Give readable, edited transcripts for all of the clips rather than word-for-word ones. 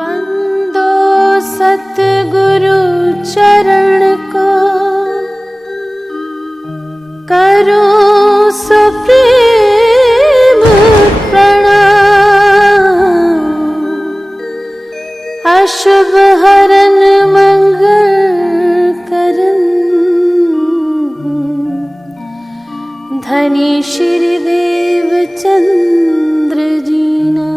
बंदो सतगुरु चरण को करो सुप्रेम प्रणाम। अशुभ हरन मंगल करन धनी श्री देव चंद्र जीना।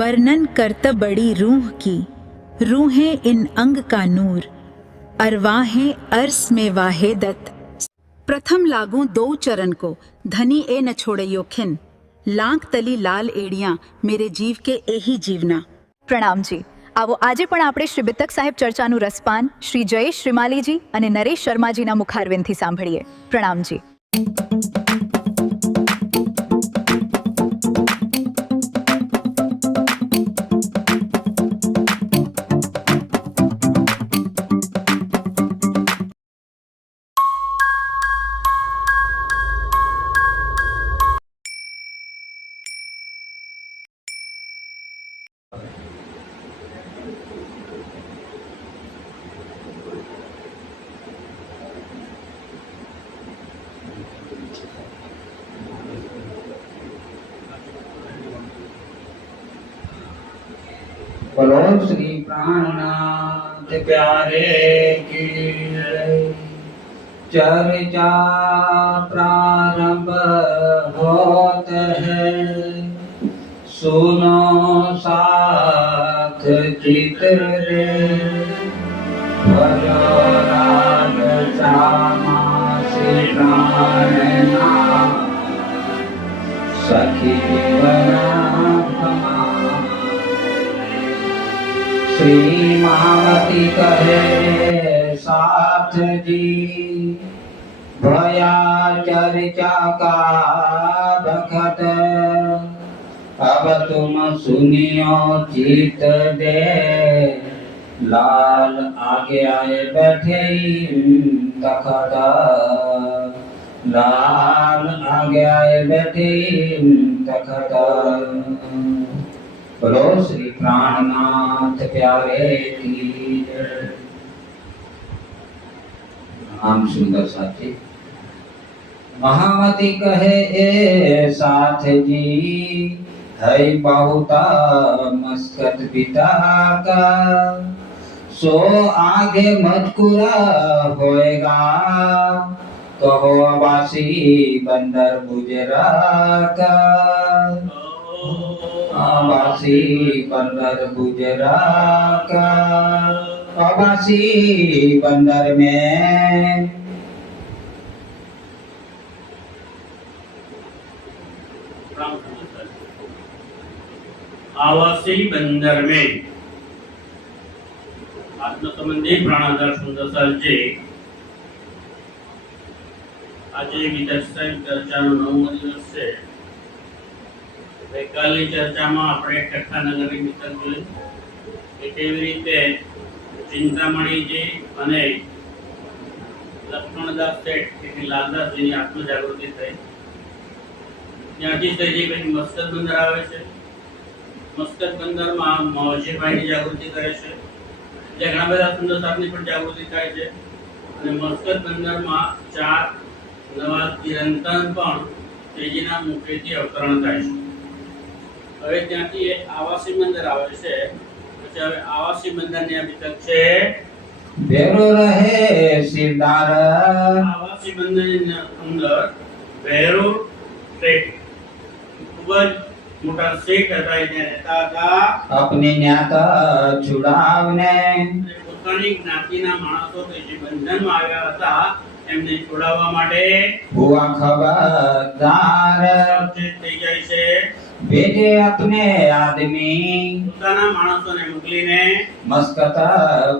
वर्णन करता बड़ी रूह की, रूहें इन अंग का नूर, अरवाहें अर्स में वाहेदत। प्रथम लागू दो चरण को, धनी ए न छोड़ियो खिन, लांक तली लाल एड़ियां मेरे जीव के एही जीवना। પ્રણામ જી। આવો આજે પણ આપણે શ્રી બિતક સાહેબ ચર્ચાનું રસપાન શ્રી જયેશ શ્રીમાલીજી અને નરેશ શર્માજીના મુખારવિંદથી સાંભળીએ। પ્રણામ જી। बोलो श्री प्राणनाथ प्यारे की चर्चा प्रारंभ होत है। सुनो साथ चित रे, भजो राग श्यामा श्री प्राणनाथ सखी बना श्री महावती कहे साथ जी, भया चर्चा का बखत, अब तुम सुनियो चित दे। लाल आगे आए बैठे तखत, लाल आगे आए बैठे तखत। बोलो श्री प्राणनाथ प्यारे की जय। आम सुंदर साथी। महामती कहे ए साथ जी, है बहुता मस्कत पिता का, सो आगे मजकुरा होएगा। कहो वासी बंदर गुजरा का, आवासी बंदर गुजरा का। आवासी बंदर में आवासी बंदर में आत्मसंबंधी प्राणाधार सुंदर सरजी आज वितक साहेब चर्चाનો 9મો દિવસ છે। ગઈકાલની ચર્ચામાં આપણે કથાનગરની વિતક જોઈ કે કેવી રીતે ચિંતામણીજી અને લક્ષ્મણદાસ શેઠ એટલે લાલદાસજીની આત્મજાગૃતિ થઈ। ત્યાંથી થઈ પછી મસ્કત બંદર આવે છે। મસ્કત બંદરમાં મૌજીભાઈની જાગૃતિ કરે છે, જ્યાં ઘણા બધા સુંદર સાહેબની પણ જાગૃતિ થાય છે। અને મસ્કત બંદરમાં 4 નવા નિરંતર પણ ત્રીજીના મુખેથી અવતરણ થાય છે। હવે ત્યાંથી આવાસી બંદર આવે છે। પછી હવે આવાસી બંદરની આ વિતક છે ભેરો રહે સિરદાર। આવાસી બંદરની અંદર ભેરો શેઠ ખૂબ જ મોટા શેઠ હતા, એ ત્યાં રહેતા હતા. अपनी न्यात छुड़ावने અને પોતાની જ્ઞાતિના માણસો કે જે બંધનમાં આવ્યા હતા એમને છોડાવવા માટે हुआ खबरदार, સાવચેત થઈ જાય છે. भेजे अपने आदमी પોતાના માણસોને મોકલીને, मस्कत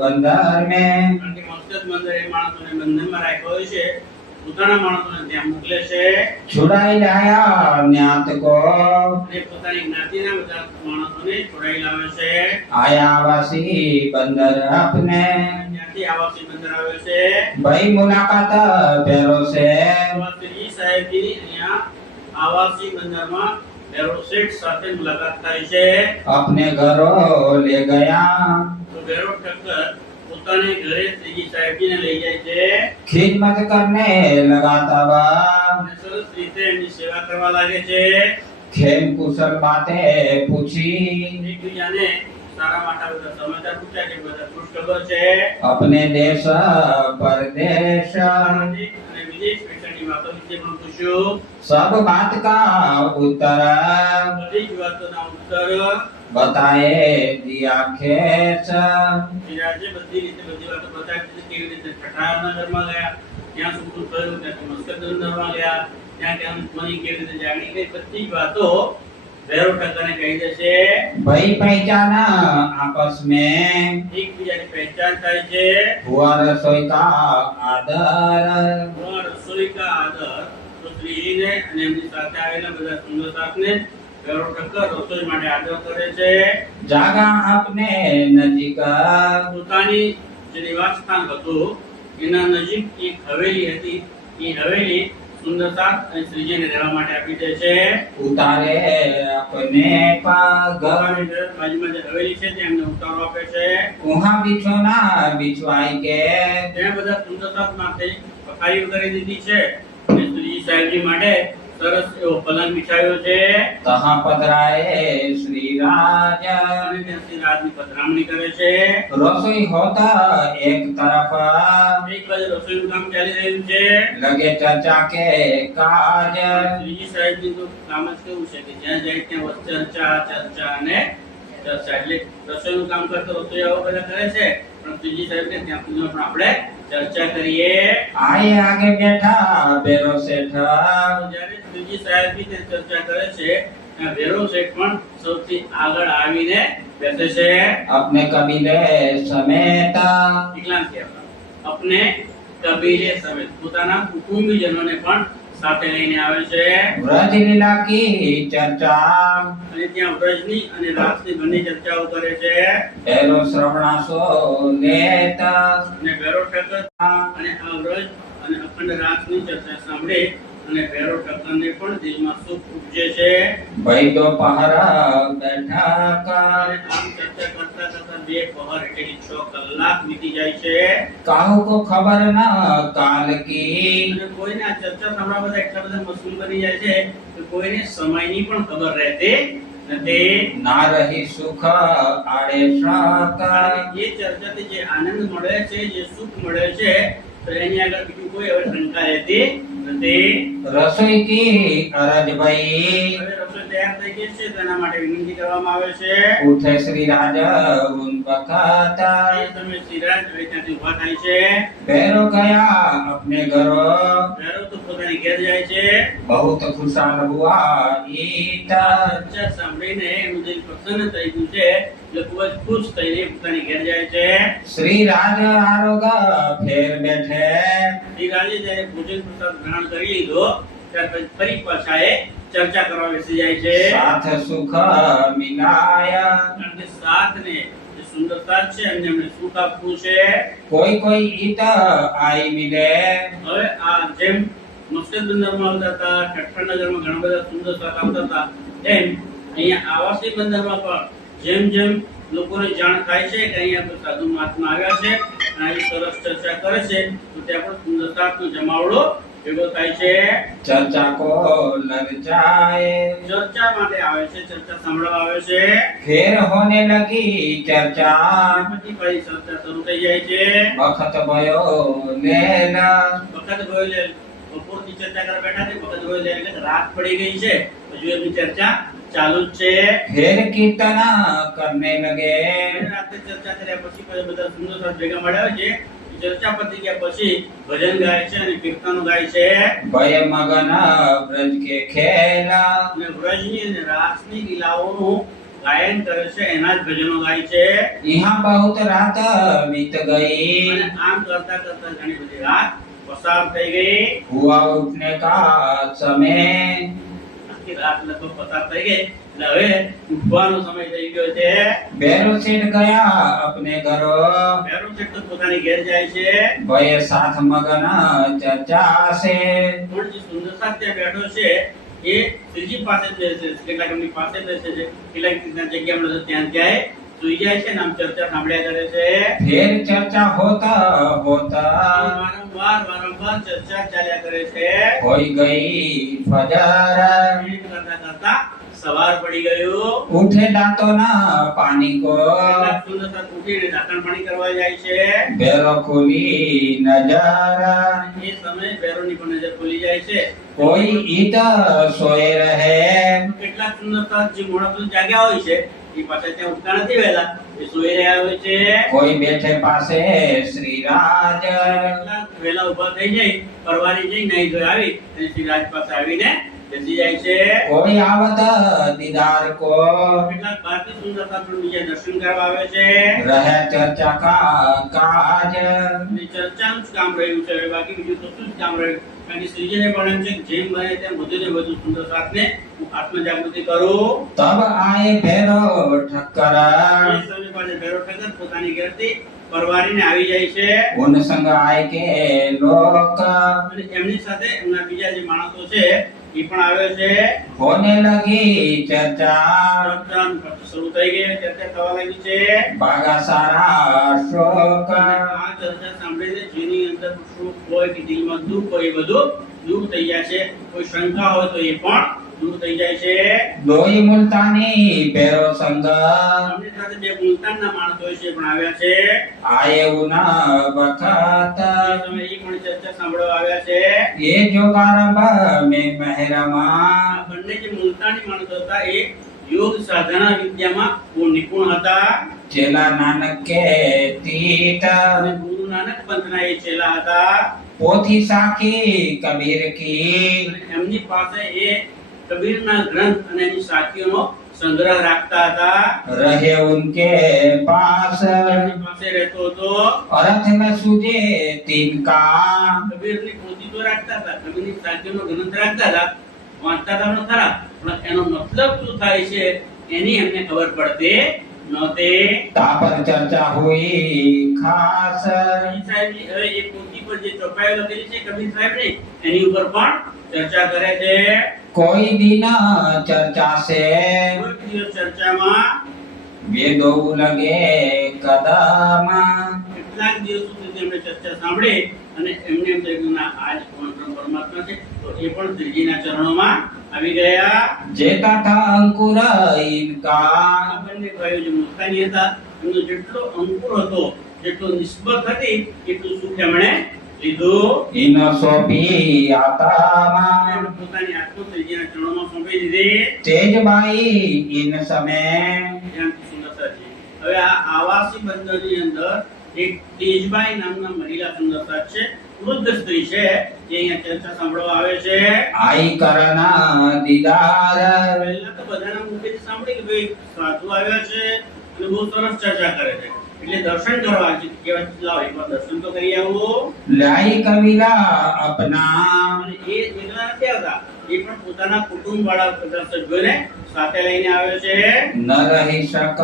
बंदर में, કારણ કે મસ્જિદ બંદર એ માણસોને બંધનમાં રાખ્યો હોય છે, પોતાના માણસોને ત્યાં મોકલે છે छुड़ाई लाया न्यात को, અને પોતાની જ્ઞાતિના બધા માણસોને છોડાવી લાવે છે. आया वासी बंदर अपने, ત્યાંથી આવાસી બંદર આવે છે. भाई मुलाकात पैरों से, શ્રી સાહેબજીની અહીંયા આવાસી બંદરમાં ભેરો શેઠ સાથે મુલાકાત થાય છે. अपने घरों ले गया, તો ભેરો ઠક્કર પોતાને ઘરે શ્રીજી સાહેબજીને લઈ જાય છે खिदमत करने लगा तब, અને સરસ રીતે એમની સેવા કરવા લાગે છે. खेम कुशल बातें पूछी, એકબીજાને સારા માટે બધા સમાચાર પૂછ્યા કે બધા ખુશખબર છે. अपने देश परदेश અને વિદેશ વિશેની વાતો વિશે પણ પૂછ્યું. सब बात का उत्तर બધી જ વાતોના ઉત્તર बताए दिया खेच, વિરાજે બધી રીતે બધી વાતો બતાવી દીધી. કેવી રીતે ઠઠારના ઘરમાં ગયા, ત્યાં શું થયું, ત્યાંથી મસ્કતના ઘરમાં ગયા, ત્યાં કેમ મની કેવી રીતે જાગણી ગઈ, બધી જ વાતો ભેરો ઠક્કરને કહી દેશે. भाई पहचाना आपस में, એકબીજાની પહેચાન થાય છે. हुआ रसोई का आदर, और रसोई का आदर तो श्रीजीने અને એમની સાથે આવેલા બધા સુંદર સાથને ભેરો ઠક્કર રસોઈ માટે આદર કરે છે. जागा अपने नजीक, પોતાની જે નિવાસ સ્થાન હતું એના નજીક એક હવેલી હતી. એ હવેલી સુંદર સાથ અને શ્રીજીને રહેવા માટે આપી દે છે. उतारे अपने पग, બાજુમાં જે હવેલી છે ત્યાં એમને ઉતારો આપે છે. वहाँ बिछोना बिछवाई के, ત્યાં બધા સુંદર સાથ માટે પથારીઓ કરી દીધી છે અને શ્રીજી સાહેબજી માટે સરસ એવો પલંગ બિછાવ્યો છે. तहाँ पधराए श्री राज, અને ત્યાં શ્રી રાજની પધરામણી કરે છે. रसोई होता एक तरफ, એક બાજુ રસોઈનું કામ ચાલી રહ્યું છે. लगे चर्चा के काज, શ્રીજી સાહેબજી તો કામ જ કેવું છે કે જ્યાં જાય ત્યાં ચર્ચા ચર્ચા અને ચર્ચા. એટલે રસોઈનું કામ કરતો રસોઈયાઓ બધા કરે છે, પણ શ્રીજી સાહેબને ત્યાં સુધીમાં પણ આપણે ચર્ચા કરીએ. आए आगे बैठा बेरो सेठ, જ્યારે શ્રીજી સાહેબજી ત્યાં ચર્ચા કરે છે ત્યાં ભેરો શેઠ પણ સૌથી આગળ આવીને બેસે છે. अपने कबीले समेत, એકલા નથી આવતા, अपने કબીલે સમેત પોતાના કુટુંબીજનોને પણ સાથે લઈને આવે છે. व्रज लीला की चर्चा, અને ત્યાં વ્રજની અને રાસની બંને ચર્ચાઓ કરે છે. बेरो श्रवणासो लेत, અને ભેરો ઠક્કર અને આ વ્રજ અને અખંડ રાસની ચર્ચા સાંભળે અને ભેરો ઠક્કરને પણ દિલમાં સુખ ઉપજે છે. भाई दोपहर बैठक, અને આમ ચર્ચા કરતા કરતા બે પહર એટલે 6 કલાક વીતી જાય છે. काहू को खबर न काल की, અને કોઈને આ ચર્ચા સાંભળવા બધા એટલા બધા મશગુલ બની જાય છે કે કોઈને સમયની પણ ખબર રહેતી નથી. ना रही सुख आड़े शाक, અને એ ચર્ચાથી જે આનંદ મળે છે, જે સુખ મળે છે, તો એની આગળ બીજું કોઈ હવે શંકા રહેતી નથી. रसोई की अरज भई, હવે રસોઈ તૈયાર થઈ ગઈ છે, તેના માટે વિનંતી કરવામાં આવે છે. उठे श्री राज उन बखत, એ સમયે શ્રીરાજ હવે ત્યાંથી ઊભા થાય છે. बेरो गया अपने घरो, ભેરો તો પોતાની ઘેર જાય છે. बहुत खुशाल हुआ ईट, આ ચર્ચા સાંભળીને એનું દિલ પ્રસન્ન થઈ ગયું છે, એટલે ખૂબ જ ખુશ થઈને પોતાની ઘેર જાય છે. श्री राज आरोग फेर बैठे, શ્રીરાજે જ્યારે ભોજન પ્રસાદ ગ્રહણ કરી લીધો ત્યાર પછી ફરી પાછા એ ચર્ચા કરવા બેસી જાય છે. साथ सुख मिलाया, કારણ કે સાથને જે સુંદર સાથ છે એમને એમને સુખ આપવું છે. कोई ईट आई मिले, હવે આ જેમ મસ્જિદ બંદરમાં આવતા હતા, ઠઠ્ઠર નગરમાં ઘણા બધા સુંદર સાથ આવતા હતા, તેમ અહીંયા આવાસી બંદરમાં પણ જેમ જેમ લોકોને જાણ થાય છે કે અહીંયા કોઈ સાધુ મહાત્મા આવ્યા છે અને આવી સરસ ચર્ચા કરે છે, તો ત્યાં પણ સુંદર સાથનો જમાવડો ભેગો થાય છે. चर्चा को ललचाए, ચર્ચા માટે આવે છે, ચર્ચા સાંભળવા આવે છે. फिर होने लगी चर्चा, પછી ફરી ચર્ચા શરૂ થઈ જાય છે. वक्त भयो लेना, વખત ગયો બપોરની ચર્ચા કરવા બેઠા છે, વખત રોજ એટલે રાત પડી ગઈ છે, હજુ એમની ચર્ચા ચાલુ જ છે. फिर कीर्तन करने लगे. રાતે ચર્ચા કર્યા પછી બધા સુંદર સાથ ભેગા મળ્યા છે. ચર્ચા પતી ગયા પછી ભજન ગાય છે અને કીર્તનો ગાય છે. भय मगन ब्रज के खेला. અને વ્રજની અને રાસની લીલાઓનું ગાયન કરે છે, એના જ ભજનો ગાય છે. यहाँ बहुत रात बीत गई. અને આમ કરતા કરતા ઘણી બધી રાત પસાર થઈ ગઈ. हुआ उठने का समय. આખી રાત લગભગ પસાર થઈ ગઈ એટલે હવે ઉઠવાનો સમય થઈ ગયો છે. बैरो सेठ गया अपने घर. ભેરુ શેઠ તો પોતાની ઘેર જાય છે. भय साथ मगन चर्चा से. પણ જે સુંદર સાથ ત્યાં બેઠો છે એ શ્રીજી પાસે જ બેસે છે, કેટલાક એમની પાસે બેસે છે, કેટલાક જગ્યા મળે ત્યાં ત્યાં સુઈ જાય છે ને આમ ચર્ચા સાંભળ્યા કરે છે. फिर चर्चा होता होता વારંવાર ચર્ચા ચાલ્યા કરે છે. होई गई फजर. એમ કરતા કરતા સવાર પડી ગયું. उठे दांतों ना पानी को. કેટલાક સુંદર સાથ ઉઠીને દાંતણ પાણી કરવા જાય છે. बैरो खुली नजर. એ સમયે ભેરોની પણ નજર ખુલી જાય છે. कोई ईद सोए रहे. કેટલાક સુંદર સાથ જે મોડા સુધી જાગ્યા હોય છે એ પાછા ત્યાં ઉઠતા નથી વહેલા, એ સૂઈ રહ્યા હોય છે. कोई बैठे पासे श्री राज. કેટલાક વહેલા ઊભા થઈ જાય, પરવારી જઈ નહીં ધોઈ આવી અને શ્રી રાજ પાસે આવીને બેસી જાય છે. कोई आवत दीदार को. કેટલાક બહારથી સુંદર સાથ બીજા દર્શન કરવા આવે છે. रहे चर्चा का काज. અને ચર્ચાનું જ કામ રહ્યું છે, હવે બાકી બીજું તો શું જ કામ રહ્યું? કારણ કે શ્રીજીને પણ એમ છે કે જેમ બને તેમ વધુ ને વધુ સુંદર સાથને હું આત્મજાગૃતિ કરું. तब आए भैरो ठक्कर. એ સમય પાસે ભેરો ઠક્કર પોતાની ઘેરથી પરવારીને આવી જાય છે. उन संग आए के लोग. અને એમની સાથે એમના બીજા જે માણસો છે એ પણ આવે છે. होने लगी चर्चा. ચર્ચા શરૂ થઈ ગઈ, ચર્ચા થવા લાગી છે. भागा सारा शोक. આ ચર્ચા સાંભળીને જેની અંદર સુખ હોય કે દિલમાં દુઃખ હોય એ બધું દૂર થઈ જાય છે. કોઈ શંકા હોય તો એ પણ દૂર થઈ જાય છે. दोई मुल्तानी भैरो संग. એમની સાથે બે મુલતાનના માણસો છે પણ આવ્યા છે. आए उना वक्त. આ સમયે એ પણ ચર્ચા સાંભળવા આવ્યા છે. ये जो गारंब में महरमा. આ બંને જે મુલતાની માણસો હતા એ યોગ સાધના વિદ્યામાં બહુ નિપુણ હતા. चेला नानक के तीत. અને ગુરુ નાનક પંથના એ ચેલા હતા. पोथी साखी कबीर की. અને એમની પાસે એ કબીરના ગ્રંથ અને એની સાખીઓનો સંગ્રહ રાખતા હતા. रहे उनके पास. એમની પાસે રહેતો હતો. अर्थ में सूझे तीन का. કબીરની પોથી તો રાખતા હતા, કબીરની સાખીઓનો ગ્રંથ રાખતા હતા, વાંચતા હતા પણ ખરા, પણ એનો મતલબ શું થાય છે એની એમને ખબર પડતી નહોતી. तापर चर्चा हुई खास. કબીર સાહેબની હવે એ પોથી પર જે ચોપાઈ લખેલી છે કબીર સાહેબની એની ઉપર પણ ચર્ચા કરે છે. कोई दिन चर्चा से. કોઈ દિવસ ચર્ચામાં वेदो लगे कदम. કેટલાક દિવસો સુધી એમણે ચર્ચા સાંભળી અને એમને એમ થયું કે ના આજ કોણ પરમાત્મા છે, તો એ પણ શ્રીજીના ચરણોમાં આવી ગયા. जेता था अंकुर इनका. આ બંને ભાઈઓ જે મુસ્કાની હતા એમનો જેટલો અંકુર હતો, જેટલો નિસ્બત હતી એટલું સુખ એમણે લીધું. इन सोपी आता. એમણે પોતાની આત્મ શ્રીજીના ચરણોમાં સોંપી દીધી. तेज बाई इन समय. ધ્યાનથી સુંદરતા છે. હવે આ આવાસી બંદરની અંદર એક તેજબાઈ નામના મહિલા સુંદરતા છે, વૃદ્ધ સ્ત્રી છે, જે અહીંયા ચર્ચા સાંભળવા આવે છે. आई करना दीदार. પહેલા તો બધાના મુખેથી સાંભળી કે ભાઈ સાધુ આવ્યા છે અને બહુ સરસ ચર્ચા કરે છે, એટલે દર્શન કરવા છે. કેવા લાવો એકવાર દર્શન તો કરી આવો. लाई कबीरा अपना. અને એ એકલા નથી આવતા, એ પણ પોતાના કુટુંબ વાળા બધા સભ્યોને સાથે લઈને આવે છે. न रही सक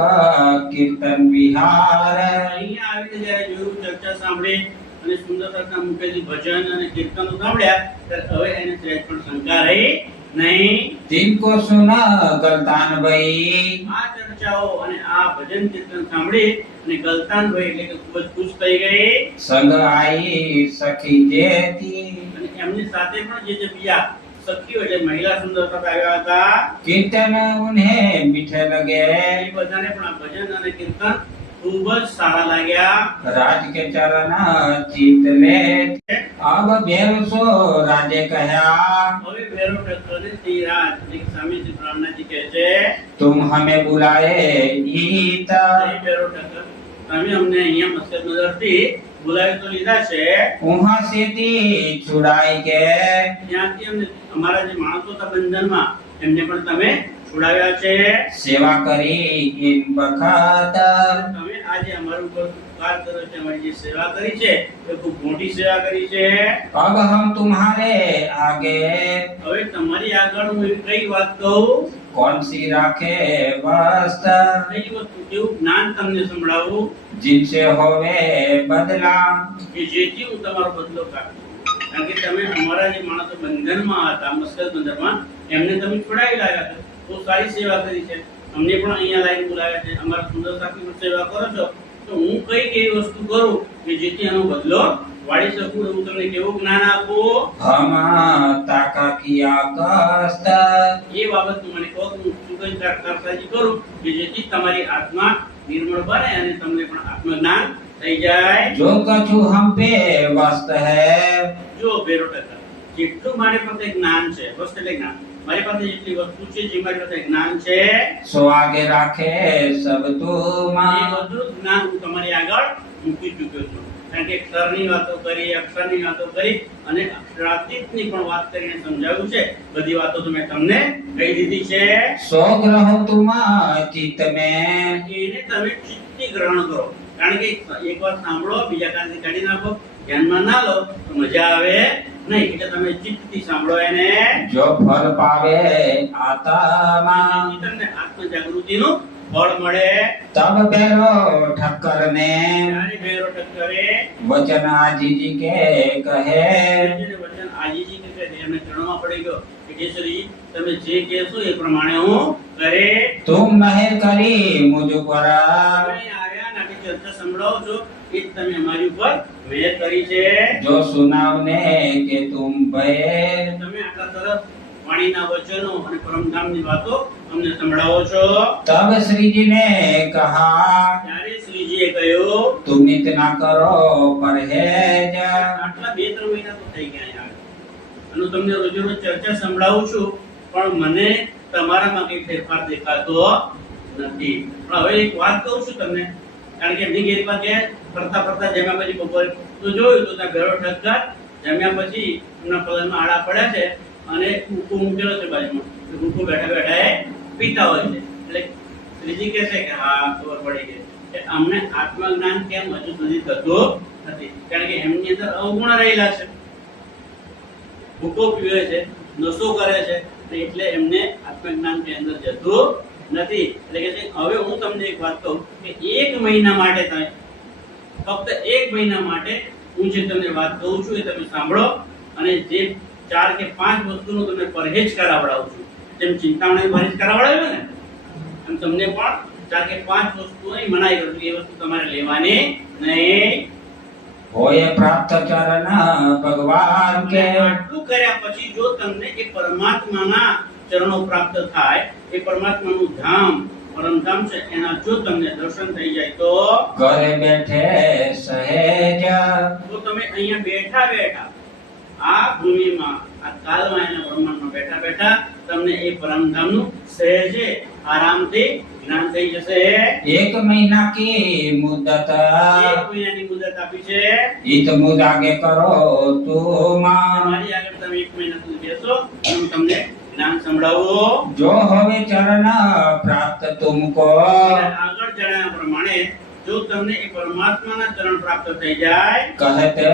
कीर्तन विहार. અહીંયા આવીને જ્યારે જોયું, ચર્ચા સાંભળી અને સુંદર સરસના મુખેથી ભજન અને કીર્તનો સાંભળ્યા, ત્યારે હવે એને સહેજ પણ શંકા રહી નહીં. जिनको सुना गलतान भाई. આ ચર્ચાઓ અને આ ભજન કીર્તન સાંભળી અને ગલતાનભાઈ એટલે કે ખૂબ જ ખુશ થઈ ગઈ. संग आई सखी जेती. અને એમની સાથે પણ જે બીજા સખીઓ એટલે મહિલા સુંદર સાથે આવ્યા હતા, कीर्तन उन्हें मीठे लगे. એ બધાને પણ આ ભજન અને કીર્તન ખૂબ જ સારા લાગ્યા। राज के चरण चित ले अब बेरसो राजे कहा હવે ભેરો ટક્કરને શ્રીરાજ એક સ્વામીજી બ્રાહ્મણજી કહે છે, तुम हमें बुलाए ईत "હે ભેરો ઠક્કર, તમે અમને અહીંયા મસ્કત નગરથી બોલાવી તો લીધા છે, वहाँ से ती छुड़ाई के ત્યાંથી અમને અમારા જે માણસો હતા બંધનમાં એમને પણ તમે છોડાવ્યા છે। सेवा करी इन बखत તમે આજે અમારું ઉપર ઉપકાર કર્યો છે, અમારી જે સેવા કરી છે એ ખૂબ મોટી સેવા કરી છે। अब हम तुम्हारे आगे હવે તમારી આગળ હું એવી કઈ વાત કહું, कौन सी राखे वस्त કઈ વસ્તુ કેવું જ્ઞાન તમને સંભળાવું जिनसे होवे बदला કે જેથી હું તમારો બદલો કાઢું। કારણ કે તમે અમારા જે માણસો બંધનમાં હતા, મસ્કત બંધનમાં, એમને તમે છોડાવી લાવ્યા છો, બહુ સારી સેવા કરી છે, અમને પણ અહીંયા લાઈન બોલાવ્યા છે, અમારા સુંદર સાથી પણ સેવા કરો છો, તો હું કઈ એવી વસ્તુ કરું કે જેથી એનો બદલો વાળી શકું, એવું તમને કેવું જ્ઞાન આપું हम ताका किया कस्त એ બાબત મને કહો કે હું શું કઈ કારસાજી કરું કે જેથી તમારી આત્મા નિર્મળ બને અને તમને પણ આત્મજ્ઞાન થઈ જાય। जो कछु हम पे वस्त है જો ભેરો ટક્કર, જેટલું મારી પાસે જ્ઞાન છે, વસ્તુ એટલે જ્ઞાન, મારી પાસે જેટલી વસ્તુ છે, જે મારી પાસે જ્ઞાન છે, सो आगे राखे सब तुम એ બધું જ્ઞાન હું તમારી આગળ મૂકી ચૂક્યો છું। કારણ કે ક્ષરની વાતો કરી, અક્ષરની વાતો કરી અને અક્ષરાતીતની પણ વાત કરીને સમજાવ્યું છે, બધી વાતો તો મેં તમને કહી દીધી છે। सो ग्रह तुम चित्त में એને તમે ચિત્તી ગ્રહણ કરો, કારણ કે એક વાત સાંભળો, બીજા કાનથી કાઢી નાખો, ધ્યાનમાં ના લો તો મજા આવે નહીં, એટલે તમે ચિત્તથી સાંભળો એને। जो फल पावे आत्मा જેથી તમને આત્મ જાગૃતિનું ફળ મળે। तब बेरो ठक्कर ने ત્યારે ભેરો ટક્કરે वचन आजीजी के कहे જેને વચન આજીજી કે કહે, એમને ચરણોમાં પડી ગયો કે જે શ્રી તમે જે કહેશો એ પ્રમાણે હું કરે। तुम नहीं करी मुझ पर તમે આવ્યા નાથી ચર્ચા સંભળાવો છો એ જ તમે અમારી ઉપર મેર કરી છે। जो सुनावने के तुम भय તમે આટલા સરસ વાણીના વચનો અને પરમધામની વાતો અમને સંભળાવો છો। तब श्री जी ने कहा ત્યારે શ્રીજીએ કહ્યું, तुम इतना करो परहेज આટલા 2-3 મહિના તો થઈ ગયા યાર, અને તમને રોજ રોજ ચર્ચા સંભળાવું છું, પણ મને તમારામાં કઈ ફેરફાર દેખાતો નથી। પણ હવે એક વાત કહું છું તમને, કારણ કે એમની ગેરવા કે ફરતા ફરતા જમ્યા પછી બપોરે તો જોયું તો ત્યાં ભેરો ઠક્કર જમ્યા પછી એમના પલંગમાં આડા પડ્યા છે અને ભૂકો મૂકેલો છે બાજુમાં, તો ભૂકો બેઠા બેઠા એ પીતા હોય છે। એટલે શ્રીજી કહે છે કે હા ખબર પડી ગઈ કે અમને આત્મજ્ઞાન કેમ હજુ સુધી થતું નથી, કારણ કે એમની અંદર અવગુણ રહેલા છે, ભૂકો પીવે છે, નશો કરે છે, એટલે એમને આત્મજ્ઞાન કે અંદર જતું નથી। એટલે કે છે હવે હું તમને એક વાત કહું કે 1 મહિના માટે તમે ફક્ત 1 મહિના માટે હું જે તમને વાત કહું છું એ તમે સાંભળો, અને જે 4 કે 5 વસ્તુનો તમને પરહેજ કરાવડાવું છું, જેમ ચિંતામણી પરહેજ કરાવડાવ્યો ને એમ તમને પણ 4 કે 5 વસ્તુઓની મનાઈ કરું છું, એ વસ્તુ તમારે લેવાની નહીં। होए प्राप्त चरण भगवान के આટલું કર્યા પછી જો તમને એ પરમાત્માના ચરણો પ્રાપ્ત થાય, એ પરમાત્માનું ધામ પરમધામ છે એના જો તમને દર્શન થઈ જાય તો ઘરે બેઠે સહેજ તો તમે અહીંયા બેઠા બેઠા આ ભૂમિમાં, આ કાલમાયાના બ્રહ્માંડમાં બેઠા બેઠા તમને એ પરમધામનું સહેજે આરામથી જ્ઞાન થઈ જશે। 1 महीना की मुद्दत 1 મહિનાની મુદત આપી છે, इत मुझ आगे करो तुम તમારી આગળ તમે 1 મહિના સુધી બેસો અને હું તમને જ્ઞાન સંભળાવું। जो होवे चरण प्राप्त तुमको આગળ જણાવ્યા પ્રમાણે જો તમને એ પરમાત્માના ચરણ પ્રાપ્ત થઈ જાય, कहते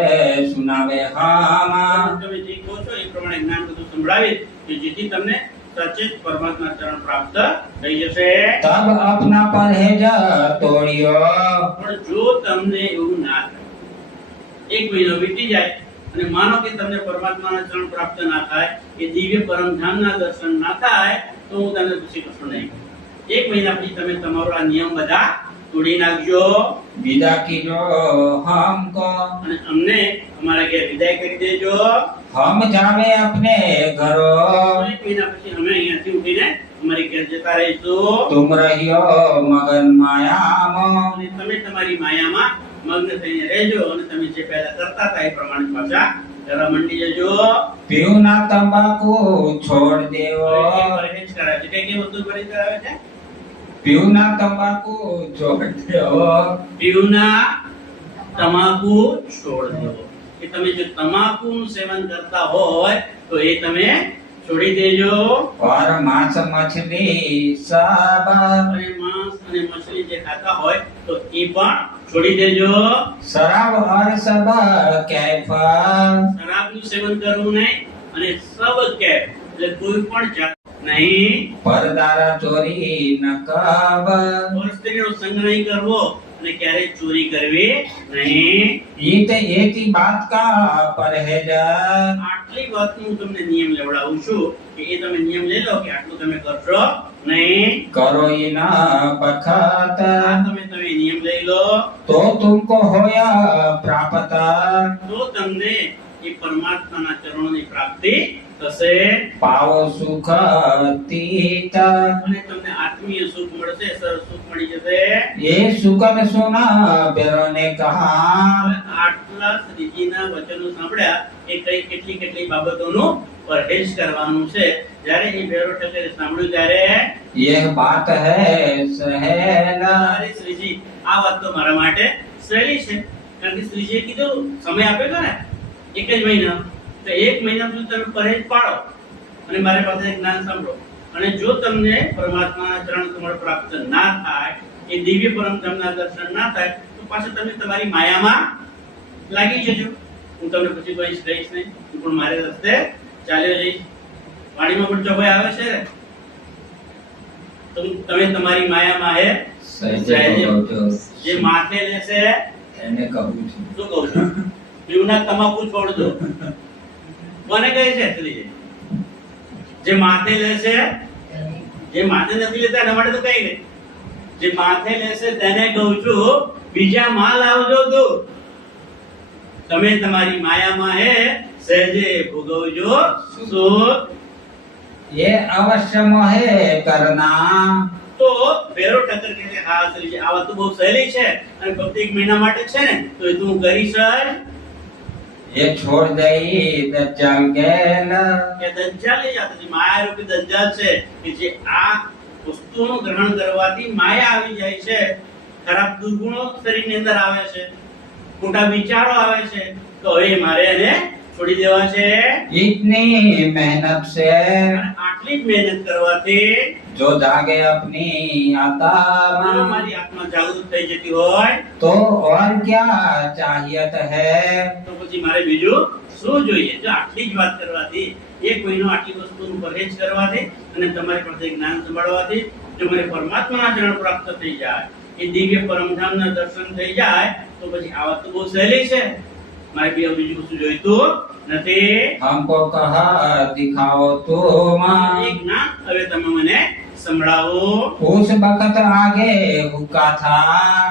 सुनावे हम તમે જે કહો છો એ પ્રમાણે જ્ઞાન બધું સંભળાવી કે જેથી તમને સચેત પરમાત્મા ચરણ પ્રાપ્ત થઈ જશે। तब अपना परहेज तोड़ियो પણ જો તમને એવું ના થાય, 1 મહિનો વીતી જાય અને માનો કે તમને પરમાત્માના ચરણ પ્રાપ્ત ના થાય, એ દિવ્ય પરમધામના દર્શન ના થાય, તો હું તમને પૂછી કશું નહીં કહું। 1 મહિના પછી તમે તમારો આ નિયમ બધા તોડી નાખજો विदा कीजो हमको અને અમને અમારા ઘેર વિદાય કરી દેજો। हम जावे अपने घरों, એક મહિના પછી અમે અહીંયાથી ઉઠીને અમારી ઘેર જતા રહીશું तुम रहियो मगन मायाम, અને તમે તમારી માયામાં મગ્ન થઈને રહેજો અને તમે જે પહેલા કરતા હતા એ પ્રમાણે પાછા કરવા માંડી જજો. पीऊना तंबाकू छोड़ देवो, હવે એ પરહેજ કરાવે છે. કઈ વસ્તુ પરહેજ કરાવે છે? पीऊना तंबाकू छोड़ देवो, પીવના તમાકુ છોડ દેવો. કે તમે જો તમાકુનું સેવન કરતા હોય તો એ તમે છોડી દેજો. और मांस मछली सब, અને માંસ અને મછલી જે ખાતા હોય તો એ પણ છોડી દેજો. शराब और सब कैफ, શરાબનું સેવન કરવું નહીં અને સબ કે એટલે કોઈ પણ જાત નહીં. परदारा चोरी न कब, और સ્ત્રીનો સંગ નહીં કરવો અને ક્યારેય ચોરી કરવી નહીં. ईत एती बात का परहेज, આટલી વાતનું હું તમને નિયમ લેવડાવું છું કે એ તમે નિયમ લઈ લો કે આટલું તમે કરશો નહીં. करो ये न बखत, આ તમે નિયમ લઈ લો तो तुमको होया प्राप्त, તો તમને એ પરમાત્માના ચરણોની પ્રાપ્તિ થશે पाओ सुख तीत, અને તમને આત્મીય સુખ મળશે, સરસ સુખ મળી જશે. ये सुगन सुना बेरो ने कहा, હવે આટલા શ્રીજીના વચનો સાંભળ્યા એ કઈ કેટલી બાબતોનું પરહેજ કરવાનું છે. જ્યારે એ ભેરો ઠક્કરે સાંભળ્યું ત્યારે यह बात है सहेला, અરે શ્રીજી આ વાત તો મારા માટે સહેલી છે. કારણ કે શ્રીજીએ કીધું સમય આપ્યો હતો ને એક જ મહિના, તો એક મહિના સુધી તમે પरहेજ પાડો અને મારી પાસે જ્ઞાન સાંભળો. અને જો તમને પરમાત્માના ચરણ કમળ પ્રાપ્ત ના થાય, એ દિવ્ય પરમધામના દર્શન ના થાય, તો પાછા તમે તમારી માયામાં લાગી જજો. હું તમને પછી કોઈ કહીશ નહીં, હું પણ મારે રસ્તે ચાલ્યો જઈશ. વાણીમાં પણ ચોપાઈ આવે છે ને, તમે તમારી માયામાં હે જે માથે લેશે એને કહું છું. શું કહું છું? પીવના તમાકુ છોડ દો. કોને કહે છે શ્રીજી? જે માથે લેશે, જે માથે નથી લેતા એના માટે તો કઈ નહીં. જે માથે લેશે તેને કહું છું બીજા માલ આવજો તું. તમે તમારી માયામાં હે સહેજે ભોગવજો સુખ. ये अवश्य मोहे करना, તો ભેરો ઠક્કર કહે છે હા શ્રીજી આ વાત તો બહુ સહેલી છે અને ફક્ત એક મહિના માટે છે ને, તો એ તું કરીશ જ. ये छोड़ दई दज्जाल गेल, કે દજ્જાલ એ જાત છે, માયા રૂપી દજ્જાલ છે કે જે આ વસ્તુઓનું ગ્રહણ કરવાથી માયા આવી જાય છે. ખરાબ દુર્ગુણો શરીરની અંદર આવે છે, ખોટા વિચારો આવે છે, તો હવે મારે એને છોડી દેવા છે. इतनी मेहनत से અને આટલી જ મહેનત કરવાથી जो जागे अपनी જો आत्मा, મારી આત્મા જાગૃત થઈ જતી હોય तो और क्या चाहिए है, તો પછી મારે બીજું શું જોઈએ? જો આટલી જ વાત કરવાથી, એક મહિનો આટલી વસ્તુનું પरहेજ કરવાથી અને તમારી પાસે જ્ઞાન સંભાળવાથી જો મને પરમાત્માના ચરણ પ્રાપ્ત થઈ જાય, એ દિવ્ય પરમધામના દર્શન થઈ જાય, તો પછી આ વાત તો બહુ સહેલી છે. મારે બીજું કશું જોઈતું નથી. हमको कहा दिखाओ तुम, એ જ્ઞાન હવે તમે મને સંભળાવો. उस वक्त आगे हुक्का था,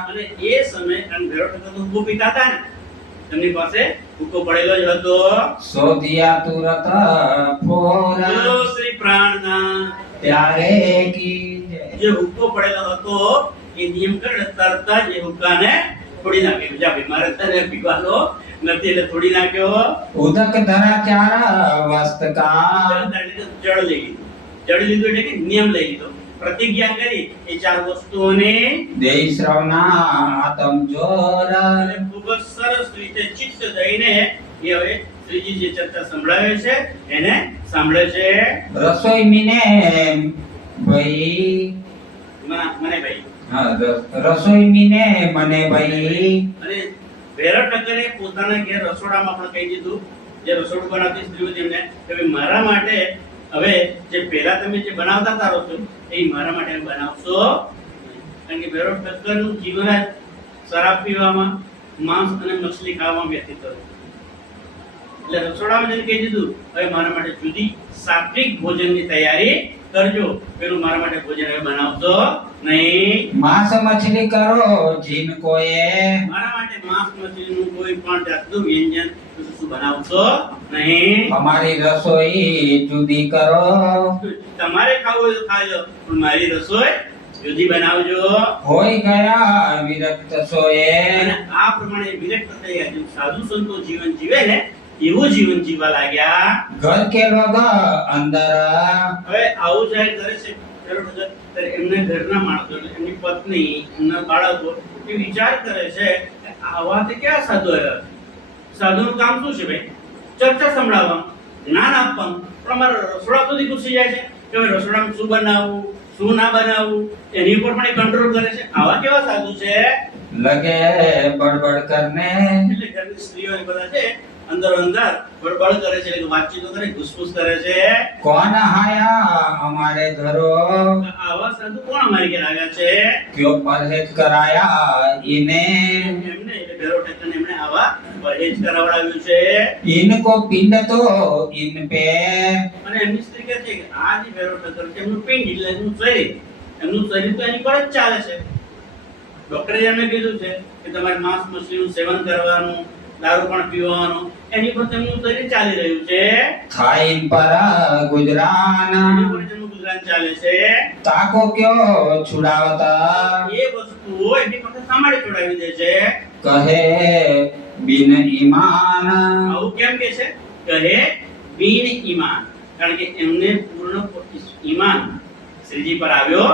અને એ સમય કારણ ભેરો ઠક્કર તો હુક્કો પીતા હતા ને, તેમની પાસે હુક્કો પડેલો જ હતો. सो दिया तुरत फोर, બોલો શ્રી પ્રાણનાથ. प्यारे की जय। જે હુક્કો પડેલો હતો એ નિયમ કરે તરત જ એ હુક્કાને તોડી નાખ્યો. જા ભાઈ મારે તને પીવાનો નથી એટલે તોડી નાખ્યો. उदक धरा चार वस्त का, જળ લઈ લીધું. જળ લીધું એટલે કે નિયમ લઈ લીધો, પ્રતિજ્ઞા કરી એ ચાર વસ્તુઓને. दे श्रवणा आत्म जोर, અને ખૂબ જ સરસ રીતે ચિત્ત દઈને એ હવે શ્રીજી જે ચર્ચા સંભળાવે છે એને સાંભળે છે. रसोई मीने भाई, મને ભાઈ हाँ, रसोई मीने मने भाई, અને ભેરો ઠક્કરે પોતાના ઘેર રસોડામાં પણ કહી દીધું, જે રસોડું બનાવતી સ્ત્રીઓ તેમને કે ભાઈ મારા માટે હવે જે પહેલા તમે જે બનાવતા હતા રસોઈ એ મારા માટે બનાવશો. કારણ કે ભેરો ઠક્કરનું જીવન જ શરાબ પીવામાં, માંસ અને મછલી ખાવામાં વ્યતીત હતું. એટલે રસોડામાં જઈને કહી દીધું હવે મારા માટે જુદી સાત્વિક ભોજનની તૈયારી કરજો. પેલું મારા માટે ભોજન હવે બનાવશો નહીં. मांस मछली करो जिनको ये, મારા માટે માંસ મછલીનું કોઈ પણ જાતનું વ્યંજન તો શું બનાવશો નહીં? हमारी रसोई जુદી કરો. તમારે ખાવું હોય તો ખાજો, પણ મારી રસોઈ જુદી બનાવજો. હોય ગયા વિરક્ત સોએ. અને આ પ્રમાણે વિરક્ત થઈ ગયા. જેમ સાધુ સંતો જીવન જીવે ને એવું જીવન જીવવા લાગ્યા. ઘર કે લોગ અંદર. હવે આવું જાહેર કરે છે ત્યારે એમને ઘરના માણસો એટલે એમની પત્ની, એમના બાળકો એ વિચાર કરે છે કે આવા તે ક્યાં સાધુ આવ્યા છે? સાધુનું કામ શું છે ભાઈ? ચર્ચા સંભળાવવાનું, જ્ઞાન આપવાનું. પણ અમારા રસોડા સુધી ઘૂસી જાય છે કે હવે રસોડામાં શું બનાવવું, શું ના બનાવવું, એની ઉપર પણ એ કંટ્રોલ કરે છે. આવા કેવા સાધુ છે? લગે બડબડ કરને. એટલે ઘરની સ્ત્રીઓ એ બધા છે અંદર અંદર બળબડ કરે છે, એટલે વાતચીતો કરે, ઘૂસપૂસ કરે છે. કોણ હાયા અમારે ઘરો. આવા સાધુ કોણ અમારી ઘેર આવ્યા છે? ક્યો પરહેજ કરાયા ઇને. એમને એટલે ભેરો ઠક્કરને એમણે આવા પરહેજ કરાવડાવ્યું છે. ઇनको પિંડ તો ઇન પે. અને એમની સ્ત્રી કહે છે કે આ જે ભેરો ઠક્કર છે એમનું પિંડ એટલે એમનું શરીર તો એની પર જ ચાલે છે. ડોક્ટરે એમને કીધું છે કે તમારે માંસ મછલીનું સેવન કરવાનું, દારૂ પણ પીવાનું, એની પર તેમનું શરીર ચાલી રહ્યું છે. ખાઈન પર ગુજરાન. એની પર તેમનું ગુજરાન ચાલે છે. તાકો ક્યો છુડાવતા. એ વસ્તુઓ એમની પાસે સામાડે છોડાવી દે છે. કહે બિન ઈમાન. આવું કેમ કે છે? કહે બિન ઈમાન. કારણ કે એમને પૂર્ણ ઈમાન શ્રીજી પર આવ્યો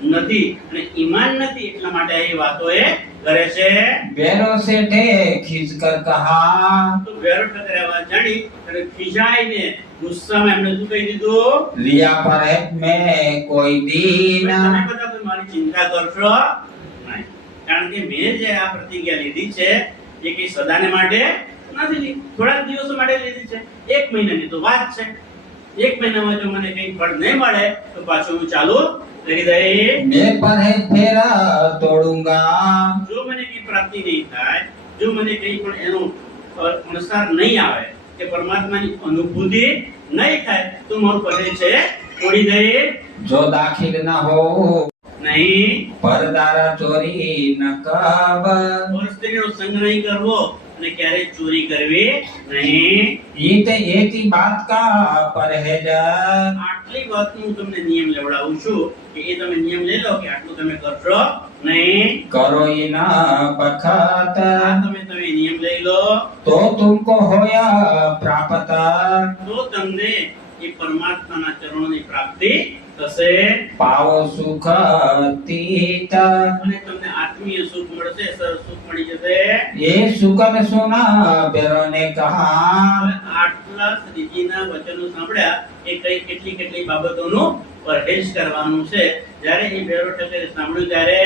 નથી અને ઈમાન નથી, એટલા માટે આ વાતો એ કરે છે. બેરો સેઠે ખીચ કર કહા. તો ભેરો ઠક્કરે આ વાત જાણી અને ખીજાઈને ગુસ્સામાં એમને શું કહી દીધું? લિયા પરહેજ મેં કોઈ દીન. તમે બધા કોઈ મારી ચિંતા કરશો નહીં, કારણ કે મેં જે આ પ્રતિજ્ઞા લીધી છે એ કઈ સદાને માટે નથી લીધી, થોડાક દિવસો માટે લીધી છે. 1 મહિનાની તો વાત છે. 1 મહિનામાં જો મને કઈ ફળ નહીં મળે તો પાછું હું ચાલુ કરી દઈશ. મેં પરહેજ ફેરા તોડુંગા. જો મને કઈ પ્રાપ્તિ નહીં થાય, જો મને કઈ પણ એનો અણસાર નહીં આવે કે પરમાત્માની અનુભૂતિ નહીં થાય તો મારું પરહેજ છે તોડી દઈશ. જો દાખિલ ન હો નહીં, પરદારા ચોરી ન કબ. और સ્ત્રીનો સંગ નહીં કરવો અને ક્યારેય ચોરી કરવી નહીં. ઈત એતી બાત કા પરહેજ. આટલી વાતનું હું તમને નિયમ લેવડાવું છું કે એ તમે નિયમ લઈ લો કે આટલું તમે કરશો નહીં. કરો ઇન બખત. આ તમે નિયમ લઈ લો તો તુમકો હોયા પ્રાપ્ત. તો તમને એ પરમાત્માના ચરણોની પ્રાપ્તિ થશે પાવો સુખ તીત. અને તમને આત્મીય સુખ મળશે, સરસ સુખ મળી જશે. એ સુકન સુના બેરોને કહા. હવે આટલા શ્રીજીના વચનો સાંભળ્યા એ કેટલી કેટલી બાબતોનું પરહેજ કરવાનું છે. જ્યારે એ ભેરો ઠક્કરે સાંભળ્યું ત્યારે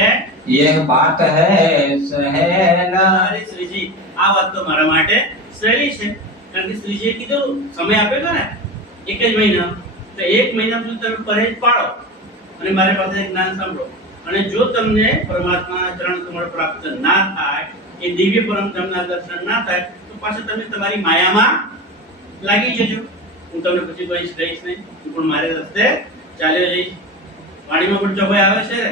યહ બાત હૈ સહેલ. અરે શ્રીજી આ વાત તો મારા માટે સહેલી છે, કારણ કે શ્રીજીએ કીધું સમય આપ્યો હતો ને 1 જ મહિના, તો 1 મહિના સુધી તમે પરહેજ પાડો અને મારી પાસે જ્ઞાન સાંભળો. અને જો તમને પરમાત્માના ચરણ કમળ પ્રાપ્ત ના થાય, એ દિવ્ય પરમધામના દર્શન ના થાય, તો પાછા તમે તમારી માયામાં લાગી જજો. હું તમને પછી કોઈ કહીશ નહીં, હું પણ મારે રસ્તે ચાલ્યો જઈશ. વાણીમાં પણ ચોપાઈ આવે છે ને,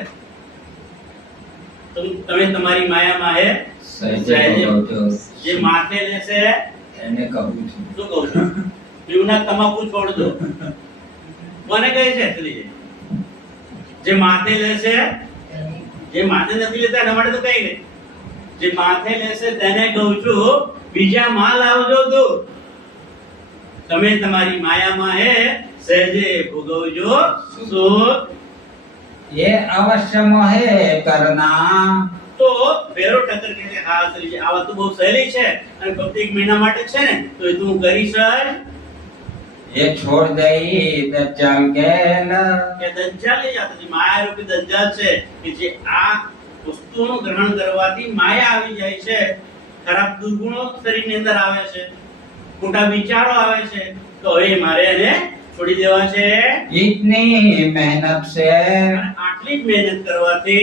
તમે તમારી માયામાં હે સહેજે બોલજો. જે માથે લેશે એને કહું છું. શું કહું છું? પીવના તમાકુ છોડ દો. કોને કહે છે શ્રીજી? જે માથે લેશે, જે માથે નથી લેતા એના માટે તો કઈ નહીં. જે માથે લેશે તેને કહું છું, બીજા માલ આવજો તું. તમે તમારી માયામાં હે સહેજે ભોગવજો સુખ. ये अवश्य मोहे करना. તો ભેરો ઠક્કર કહે છે હા શ્રીજી આ વાત તો બહુ સહેલી છે અને ફક્ત 1 મહિના માટે છે ને, તો એ તું કરીશ જ. ये छोड़ दई दज्जाल गेल. કે દજ્જાલ એ જાત છે, માયા રૂપી દજ્જાલ છે કે જે આ વસ્તુઓનું ગ્રહણ કરવાથી માયા આવી જાય છે, ખરાબ દુર્ગુણો શરીરની અંદર આવે છે, ખોટા વિચારો આવે છે, તો હવે મારે એને છોડી દેવા છે. इतनी मेहनत से અને આટલી જ મહેનત કરવાથી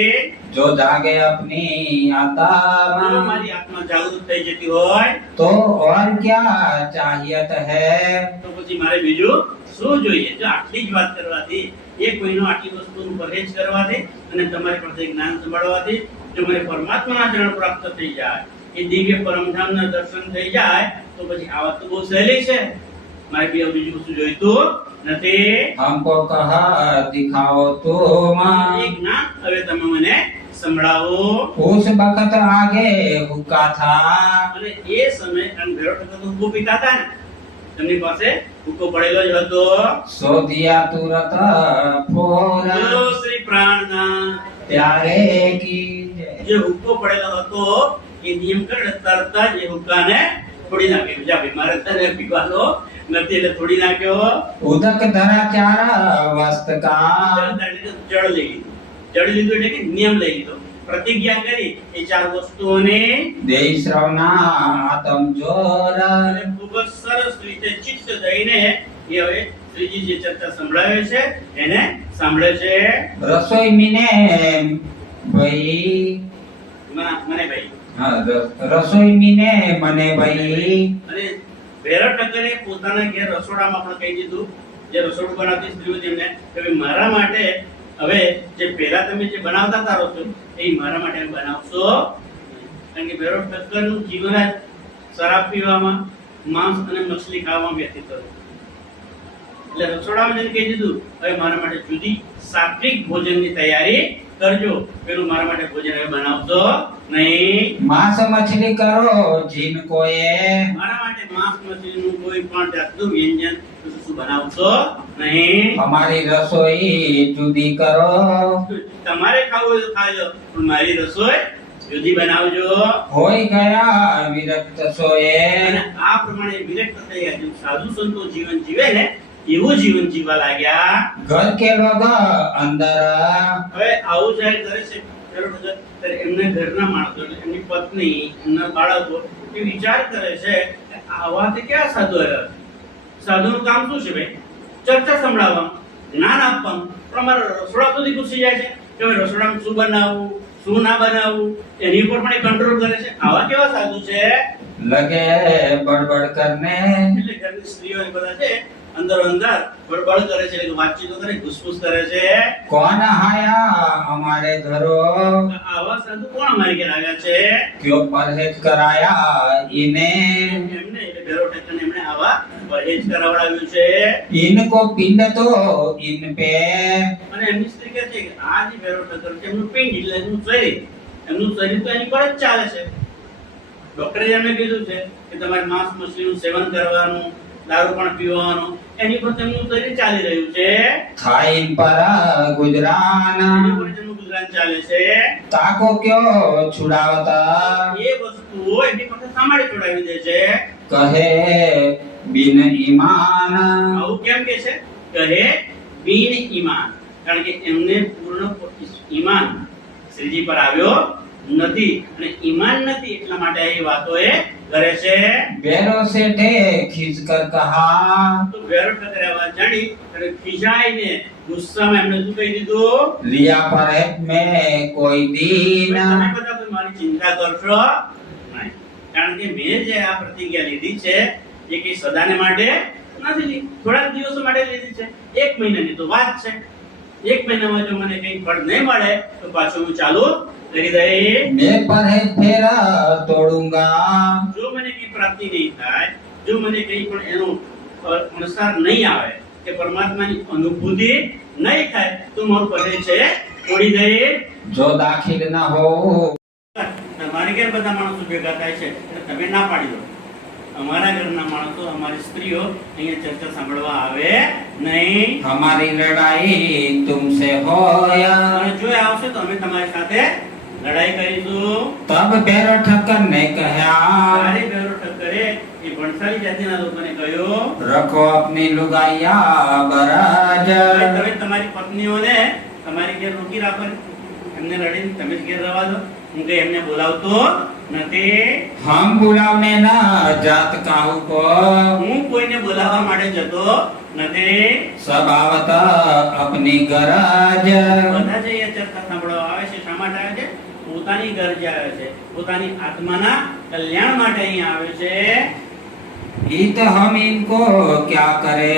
जो जागे अपनी आत्मा મારી આત્મા જાગૃત થઈ જતી હોય तो और क्या चाहिए है. તો પછી મારે બીજું શું જોઈએ? જો આટલી જ વાત કરવાથી, એક મહિનો આટલી વસ્તુનું પરહેજ કરવાથી અને તમારી પાસે જ્ઞાન સંભાળવાથી જો મને પરમાત્માના ચરણ પ્રાપ્ત થઈ જાય, એ દિવ્ય પરમધામના દર્શન થઈ જાય, તો તો પછી આ વાત તો બહુ સહેલી છે, મારે બીજું કશું જોઈતું નથી. हमको कहा दिखाओ तुम, એક ના હવે તમે મને સંભળાવો. उस वक्त आगे हुक्का था, અને એ સમય કારણ ભેરો ઠક્કર તો હુક્કો પીતા હતા ને, તેમની પાસે હુક્કો પડેલો જ હતો. सो दिया तुरंत फोर, બોલો શ્રી પ્રાણનાથ. प्यारे की जय। જે હુક્કો પડેલો હતો એ નિયમ કરે તરત જ એ હુક્કાને તોડી નાખ્યો. બીજા ભાઈ મારે તને પીવાનો નથી એટલે તોડી નાખ્યો. उदक धरा चार वस्त का, જળ લઈ લીધું. જળ લીધું એટલે કે નિયમ લઈ લીધો, પ્રતિજ્ઞા કરી એ ચાર વસ્તુઓને. दे श्रवणा आत्म जोर, અને ખૂબ જ સરસ રીતે ચિત્ત દઈને એ હવે શ્રીજી જે ચર્ચા સંભળાવે છે એને સાંભળે છે. रसोई मीने भाई, મને ભાઈ. हाँ, रसोई मीने मने भाई, અને ભેરા ઠક્કરે પોતાના ઘેર રસોડામાં પણ કહી દીધું, જે રસોડું બનાવતી સ્ત્રીઓ તેમને કે ભાઈ મારા માટે હવે જે પહેલા તમે જે બનાવતા હતા રસોઈ એ મારા માટે બનાવશો. કારણ કે ભેરો ઠક્કરનું જીવન જ શરાબ પીવામાં, માંસ અને મછલી ખાવામાં વ્યતીત હતું. એટલે રસોડામાં જઈને કહી દીધું હવે મારા માટે જુદી સાત્વિક ભોજનની તૈયારી કરજો, પેલું મારા માટે ભોજન હવે બનાવશો નહીં. मांस मछली करो जिनको ये, મારા માટે માંસ મછલીનું કોઈ પણ જાતનું વ્યંજન શું બનાવશો નહીં. हमारी रसोई जुदी करो, તમારે ખાવું હોય તો ખાજો, પણ મારી રસોઈ જુદી બનાવજો. होई गया विरक्त सोए, અને આ પ્રમાણે વિરક્ત થઈ ગયા. જેમ સાધુ સંતો જીવન જીવે ને એવું જીવન જીવવા લાગ્યા. घर के लोग अंदर, હવે આવું જાહેર કરે છે બરોબર છે, ત્યારે એમના ઘરના માણસો એટલે એમની પત્ની, એમના બાળકો એ વિચાર કરે છે કે આવા તે ક્યાં સાધુ આવ્યા છે. સાધુનું કામ શું છે ભાઈ? ચર્ચા સંભળાવવાનું, જ્ઞાન આપવાનું. પણ અમારા રસોડા સુધી ઘૂસી જાય છે કે હવે રસોડામાં શું બનાવવું, શું ના બનાવવું એની ઉપર પણ કંટ્રોલ કરે છે. આવા કેવા સાધુ છે? लगे बड़बड़ करने, એટલે ઘરની સ્ત્રીઓ એ બધા છે અંદર અંદર બળબડ કરે છે, એટલે વાતચીતો કરે, ઘૂસપૂસ કરે છે. कौन आया हमारे घरों, આવા સાધુ કોણ અમારી ઘેર આવ્યા છે? क्यों परहेज कराया इन्हें, એમને એટલે ભેરો ઠક્કરને એમણે આવા પरहेज કરાવડાવ્યું છે. इनको पिंड तो इन पे, અને એમની સ્ત્રી કહે છે કે આ જે ભેરો ઠક્કર છે એમનું પિંડ એટલે એમનું શરીર તો એની પર જ ચાલે છે. ડોક્ટરે એમને કીધું છે કે તમારે માંસ મછલીનું સેવન કરવાનું, દારૂ પણ પીવાનું, એની પર તેમનું શરીર ચાલી રહ્યું છે. था इन पर गुजरान, એની પર તેમનું ગુજરાન ચાલે છે. ताको क्यों छुड़ावता, એ વસ્તુઓ એની પાસે સામાડે છોડાવી દે છે. कहे बिन ईमान, આવું કેમ કે છે? કહે બિન ઈમાન. કારણ કે એમને પૂર્ણ ઈમાન શ્રીજી પર આવ્યો નથી, અને ઈમાન નથી એટલા માટે એ વાતો એ કરે છે. बेरो से ठे खींच कर कहा, તો ભેરો ઠક્કરે આ વાત જાણી અને ખીજાઈને ગુસ્સામાં એમને શું કહી દીધું? लिया परहेज में कोई दीन, તમે બધા કોઈ મારી ચિંતા કરશો નહીં. કારણ કે મેં જે આ પ્રતિજ્ઞા લીધી છે એ કઈ સદાને માટે નથી લીધી, થોડાક દિવસો માટે લીધી છે. 1 મહિનાની તો વાત છે. 1 મહિનામાં જો મને કઈ ફળ નહીં મળે તો પાછું હું ચાલુ કરી દઈશ. मैं परहेज फिर तोड़ूंगा, જો મને કઈ પ્રાપ્તિ નહીં થાય, જો મને કઈ પણ એનો અણસાર નહીં આવે કે પરમાત્માની અનુભૂતિ નહીં થાય તો મારું પरहेજ છે તોડી દઈશ. जो दाखिल न हो, તમારી ઘેર બધા માણસો ભેગા થાય છે એટલે તમે ના પાડી દો. અમારા ઘરના માણસો, અમારી સ્ત્રીઓ અહીંયા ચર્ચા સાંભળવા આવે નહીં. हमारी लड़ाई तुमसे होया, અને જો એ આવશે તો અમે તમારી સાથે લડાઈ કરીશું. तब बेरो ठक्कर ने कहा, તારે ભેરો ઠક્કરે એ ભણસાલી જાતિના લોકોને કહ્યું रखो अपनी लुगाइया बराज, ભાઈ તમે તમારી પત્નીઓને તમારી ઘેર રોકી રાખો, એમને લડીને તમે જ ઘેર રહેવા દો. હું કઈ એમને બોલાવતો નથી. हम बुलाने ना जात काहू को, હું કોઈને બોલાવવા માટે જતો નથી. सब आवत अपनी गरज, બધા જે અહીંયા ચર્ચા સાંભળવા આવે છે શા માટે આવે છે? પોતાની ગરજ આવે છે, પોતાની આત્માના કલ્યાણ માટે અહીંયા આવે છે. इत हम इनको क्या करे,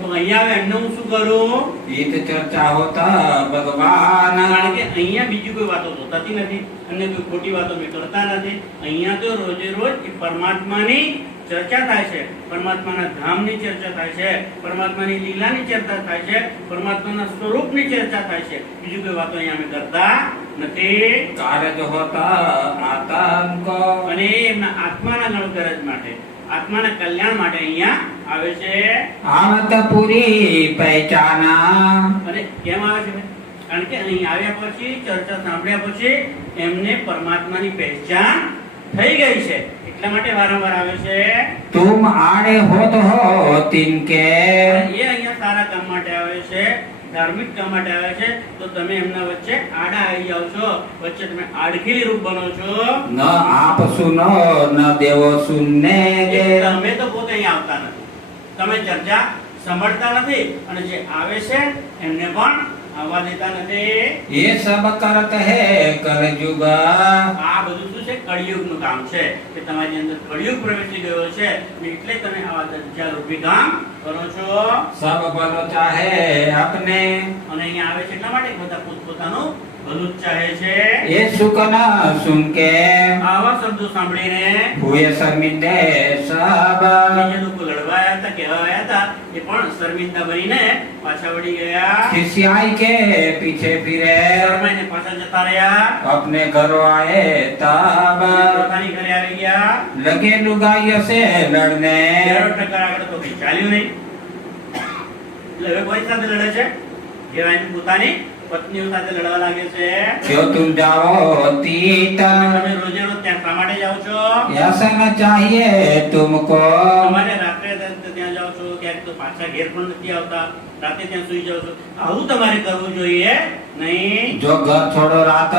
તો અહીંયા આવે એમને હું શું કરું? इत चर्चा होता भगवान, કારણ કે અહીંયા બીજી કોઈ વાતો તો થતી નથી, અને કોઈ ખોટી વાતો મેં કરતા નથી. અહીંયા તો રોજે રોજ એ પરમાત્માની ચર્ચા થાય છે, પરમાત્માના ધામની ચર્ચા થાય છે, પરમાત્માની લીલાની ચર્ચા થાય છે, પરમાત્માના સ્વરૂપની ચર્ચા થાય છે. બીજું કોઈ વાતો અહીંયા અમે કરતા નથી. કાર્ય હોતા આતંકો અને એમના આત્માના ગણગરજ માટે, આત્માના કલ્યાણ માટે અહીંયા આવે છે. આવત પૂરી પહેચાના અને કેમ આવે છે? કારણ કે અહીં આવ્યા પછી, ચર્ચા સાંભળ્યા પછી એમને પરમાત્માની પહેચાન થઈ ગઈ છે, એટલા માટે વારંવાર આવે છે. તુમ આડે હોત હો તિનકે એ અહીંયા સારા કામ માટે આવે છે, ધાર્મિક કામ માટે આવે છે. તો તમે એમના વચ્ચે આડા આવી જાવ છો, વચ્ચે તમે આડખીલી રૂપ બનો છો. ન આપ સુનો ન દેવો સુનને ગે તમે તો પોતે અહીં આવતા નથી, તમે ચર્ચા સાંભળતા નથી, અને જે આવે છે એમને પણ આવવા દેતા નથી. ये सब करत है कलयुगा આ બધું શું છે? કળિયુગનું કામ છે કે તમારી અંદર કળિયુગ પ્રવેશી ગયો છે, એટલે તમે આવા દજ્જાલ રૂપી કામ કરો છો. सब बल चाहे अपने અને અહીંયા આવે છે એટલા માટે બધા પોતપોતાનું ભલું જ ચાહે છે. ये सुख न सुन के આવા શબ્દો સાંભળીને हुए शर्मिंदे सब બીજા લોકો લડવાયા હતા, કહેવાયા હતા, એ પણ શર્મિંદા બનીને પાછા વળી ગયા. खिसियाई के पीछे फिरे શરમાઈને પાછા જતા રહ્યા. अपने घर आए तब પોતાની ઘરે આવી ગયા. लगे लुगाई से लड़ने 0% આગળ તો કઈ ચાલ્યું નહીં. એટલે હવે કોઈ સાથે લડે છે? જેવા એની પોતાની પત્નીઓ સાથે લડવા લાગે છે. क्यों तुम जाओ तीत તમે રોજે રોજ ત્યાં શા માટે જાઓ છો? ऐसा न चाहिए तुमको તમારે રાત્રે ત્યાં જાઓ છો, ક્યાંક તો પાછા ઘેર પણ નથી આવતા, રાતે ત્યાં સુઈ જાઓ છો. આવું તમારે કરવું જોઈએ નહીં. जो घर छोड़ो रात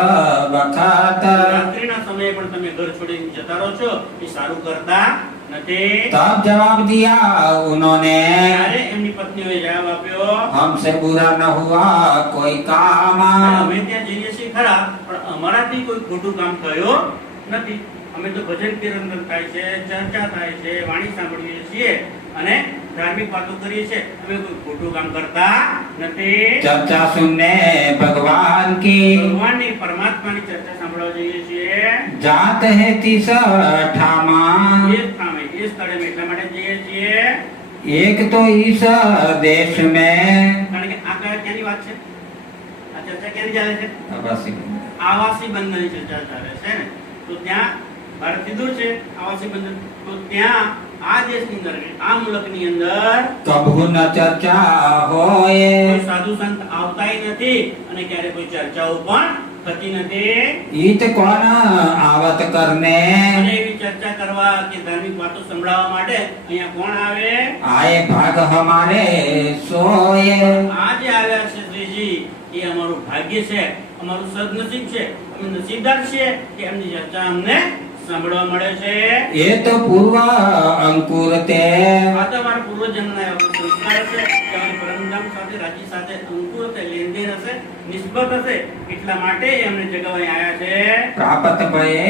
बखत રાત્રિના સમયે પણ તમે ઘર છોડીને જતા રહો છો, એ સારું કરતા નથી. तब जवाब दिया उन्होंने ત્યારે એમની પત્નીઓએ જવાબ આપ્યો, हमसे बुरा न हुआ कोई काम અમે ત્યાં જઈએ છીએ ખરા, પણ અમારાથી કોઈ ખોટું કામ થયો નથી. અમે તો ભજન કીર્તન થાય છે, ચર્ચા થાય છે, વાણી સાંભળીએ છીએ અને ધાર્મિક વાતો કરીએ છીએ, અમે કોઈ ખોટું કામ કરતા નથી. चर्चा सुनने भगवान की ભગવાનની પરમાત્માની ચર્ચા સાંભળવા જઈએ છીએ. जात है तीस ठामा એ સ્થાને, એ સ્થળે અમે એટલા માટે જઈએ છીએ एक तो इस देश में કારણ કે આ ક્યાંની વાત છે? આ ચર્ચા ક્યાંની ચાલે છે? आवासी આવાસી બંધનની ચર્ચા ચાલે છે ને. તો ત્યાં ભારતથી દૂર છે આવાસી બંધન, તો ત્યાં આ દેશની અંદર, આ મુલકની અંદર कभू न चर्चा होए કોઈ સાધુ સંત આવતાય નથી અને ક્યારે કોઈ ચર્ચાઓ પણ થતી નથી. ईत कौन आवत करने અને એવી ચર્ચા કરવા કે ધાર્મિક વાતો સંભળાવવા માટે અહીંયા કોણ આવે? आए भाग हमारे सोए આ જે આવ્યા છે શ્રીજી, એ અમારું ભાગ્ય છે, અમારું સદનસીબ છે, અમે નસીબદાર છીએ કે એમની ચર્ચા અમને સાંભળવા મળે છે. ये तो पूर्व अंकुर ते આ તો અમારા પૂર્વજન્મના એવા સંસ્કાર છે કે અમારી પરમધામ સાથે, રાજ્ય સાથે અંકુર હશે, લેનદેન હશે, નિસ્બત હશે, એટલા માટે એમને જગાવવા આવ્યા છે. प्राप्त भये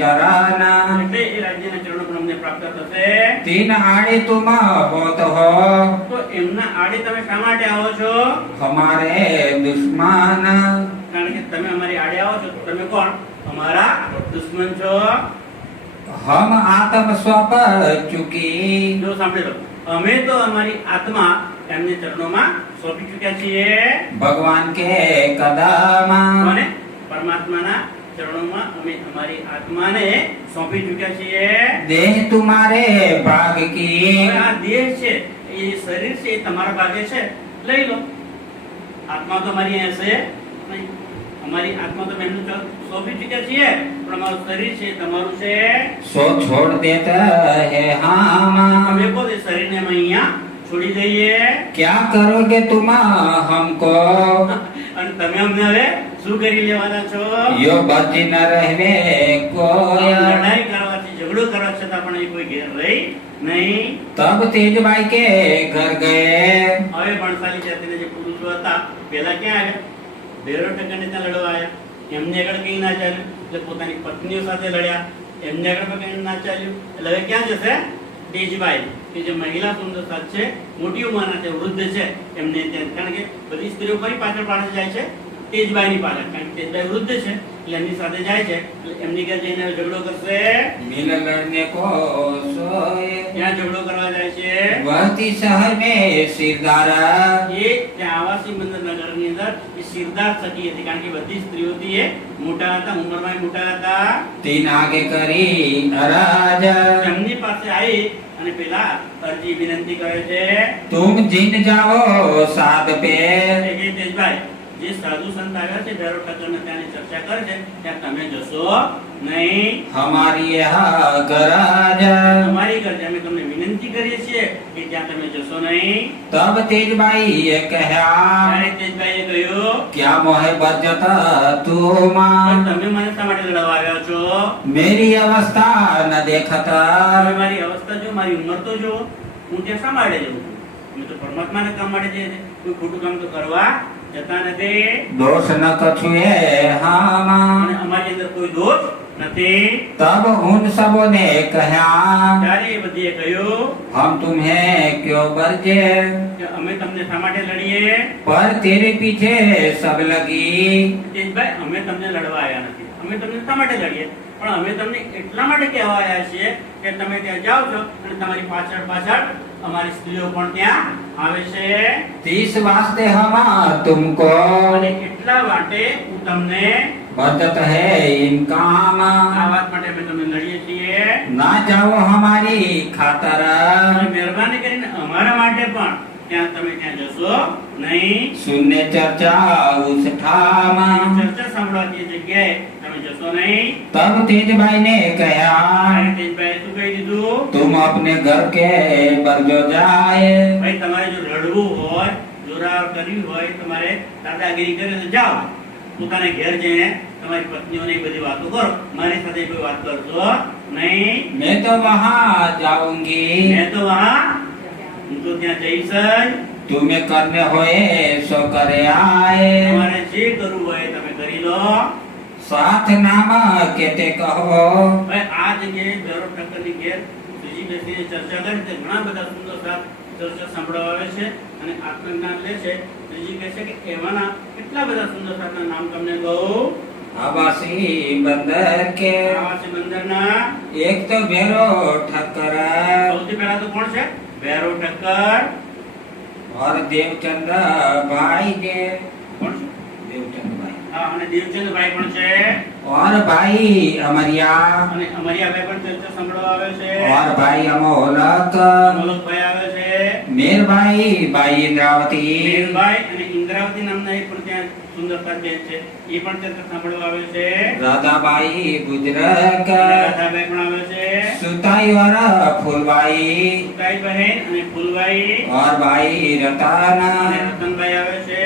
चरण એટલે એ રાજ્યના ચરણો પણ અમને પ્રાપ્ત થશે. तीन आड़े तुम बहुत हो તો એમના આડે તમે શા માટે આવો છો? हमारे दुश्मन કારણ કે તમે અમારી આડે આવો છો, તમે કોણ? અમારા દુશ્મન છો. हम आत्म स्वप चुकी જો સાંભળી લો, અમે તો અમારી આત્મા એમને ચરણોમાં સોંપી ચૂક્યા છીએ. भगवान के कदम અને પરમાત્માના ચરણોમાં અમે અમારી આત્માને સોંપી ચૂક્યા છીએ. देह तुम्हारे भाग की હવે આ દેહ છે, એ શરીર છે, એ તમારા ભાગે છે, લઈ લો. આત્મા તો અમારી અહીંયા છે નહીં. અમારી આત્મા તો એમનું સોંપી ચૂક્યા છીએ, પણ અમારું શરીર છે એ તમારું છે. सो छोड़ देता है हम અમે પોતે શરીરને અમે અહીંયા છોડી દઈએ. क्या करोगे तुम हमको અને તમે અમને હવે શું કરી લેવાના છો? यो बची न रहवे कोई લડાઈ કરવાથી, ઝઘડો કરવા છતાં પણ એ કોઈ ઘેર રહી નહીં. तब तेज भाई के घर गए હવે ભણસાલી જાતિના જે પુરુષો હતા, પહેલા ક્યાં આવ્યા? 0% ત્યાં લડવા આવ્યા. એમને આગળ કઈ ના ચાલ્યું, એટલે પોતાની પત્નીઓ સાથે લડ્યા. એમને આગળ પણ કઈ ના ચાલ્યું, એટલે હવે ક્યાં જશે? તેજભાઈ, કે જે મહિલા સુંદરતા છે, મોટી ઉંમરના છે, વૃદ્ધ છે, એમને ત્યાં, કારણ કે બધી સ્ત્રીઓ કઈ પાછળ પાછળ જાય છે? તેજબાઈની પાછળ, કારણ કે તેજબાઈ વૃદ્ધ છે એટલે એમની સાથે જાય છે, એટલે એમની ઘરે જઈને ઝઘડો કરશે, मिल लड़ने को सोए ત્યાં ઝઘડો કરવા જાય છે। बहती शहर में सिरदारा એ ત્યાં આવાસી બંદર નગરની અંદર એ સિરદાર સખી હતી, કારણ કે બધી સ્ત્રીઓ હતી એ મોટા હતા, ઉંમરમાં મોટા હતા। तीन आगे करी राजा એમની પાસે આવી અને પેલા અરજી વિનંતી કરે છે तुम जिन जाओ साध पे કે હે તેજભાઈ, જે સાધુ સંત આવ્યા છે ભૈરવ ઠાકરના ત્યાંની ચર્ચા કરે છે ત્યાં તમે જશો નહીં। हमारी यहाँ गराजा તમારી ઘરે અમે તમને વિનંતી કરીએ છીએ કે ત્યાં તમે જશો નહીં। तब तेजबाई ये कहा ત્યારે તેજભાઈએ કહ્યું क्या मोहे बरजता तू પણ मां તમે મને શા માટે લડવા આવ્યા છો? मेरी अवस्था न देखता તમે મારી અવસ્થા જો, મારી ઉંમર તો જો, હું ત્યાં શા માટે જઉં છું? અમે તો પરમાત્માના કામ માટે જઈએ છીએ, કોઈ ખોટું કામ તો કરવા જતા નથી दोष न कछुए हम અને અમારી અંદર કોઈ દોષ નથી। तब उन सबों ने कहा ત્યારે એ બધીએ કહ્યું हम तुम्हें क्यों बरजे કે અમે તમને શા માટે લડીએ? पर तेरे पीछे सब लगी તેજભાઈ, અમે તમને લડવા આવ્યા નથી, અમે તમને શા માટે લડીએ? પણ અમે તમને એટલા માટે કહેવા આવ્યા છીએ કે તમે ત્યાં જાઓ છો અને તમારી પાછળ પાછળ અમારી સ્ત્રીઓ પણ ત્યાં આવે છે, 30 वास्ते हम तुमको અને એટલા માટે હું તમને बरजत है इन काम આ વાત માટે અમે તમને લડીએ છીએ। ना जाओ हमारी खातर અને મહેરબાની કરીને અમારા માટે પણ ત્યાં તમે ત્યાં જશો નહીં। सुनने चर्चा उस ठाम ચર્ચા સાંભળવાની જગ્યાએ તમે જશો નહીં। तब तेजबाई ने कहा ત્યારે તેજભાઈએ શું કહી દીધું? तुम अपने घर के बरजो जाए ભાઈ, તમારે જો લડવું હોય, જોરાર કરવી હોય, તમારે દાદાગીરી કરે તો જાઓ, પોતાને ઘેર જઈને તમારી પત્નીઓને એ બધી વાતો કરો, મારી સાથે કોઈ વાત કરશો નહીં। मैं तो वहाँ जाऊंगी મેં તો વહાં, હું તો ત્યાં જઈશ જ। तुम्हें करने होए सो करे आए તમારે જે કરવું હોય એ તમે કરી લો। साथ नाम केते कहो ભાઈ, આ જગ્યાએ ભૈરવ ઠાકરની ઘેર બીજી બેસીને ચર્ચા કરી તે ઘણા બધા સુંદર સાથ ચર્ચા સાંભળવા આવે છે અને આત્મજ્ઞાન લે છે। બીજી કહે છે કે એવાના કેટલા બધા સુંદર સાથના નામ તમને કહું। आवासी बंदर के આવાસી બંદરના एक तो भैरो ठक्कर સૌથી પહેલા તો કોણ છે? ભૈરવ ઠક્કર। और देवचंद भाई जे કોણ છે? देवचंद भाई હા, અને દેવચંદભાઈ પણ છે, और भाई अमरिया અને અમરિયાભાઈ પણ ચર્ચા સાંભળવા આવે છે, और भाई अमोलक મલકભાઈ આવે છે, मेर भाई इंद्रावती વીરભાઈ અને ઇન્દ્રાવતી નામના એક પણ ત્યાં સુંદરતા બેન છે, એ પણ ચર્ચા સાંભળવા આવે છે, राधाबाई गुजरक રાધાભાઈ પણ આવે છે, सुताई और फूलबाई સુકાઈ બહેન અને ફૂલબાઈ और भाई અને रतन રતનભાઈ આવે છે,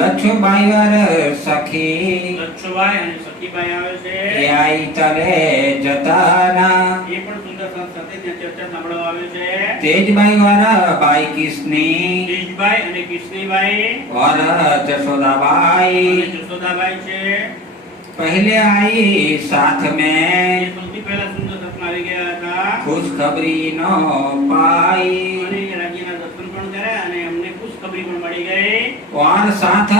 लक्ष्मीबाई और सखी લચ્છુભાઈ અને સખીભાઈ આવે છે, એ आई तले जताना એ પણ સુંદર સાથે ત્યાં ચર્ચા સાંભળવા આવે છે, तेजबाई और बाई किसनी તેજભાઈ અને કિશનીભાઈ और जसोदाबाई અને જશોદાબાઈ છે, पहले आई साथ એ में સૌથી પહેલા સુંદર સપના આવી ગયા હતા खुशखबरी न पाई અને રાજ્યના દર્શન પણ કર્યા અને અમને ખુશખબરી પણ મળી ગઈ। और साथ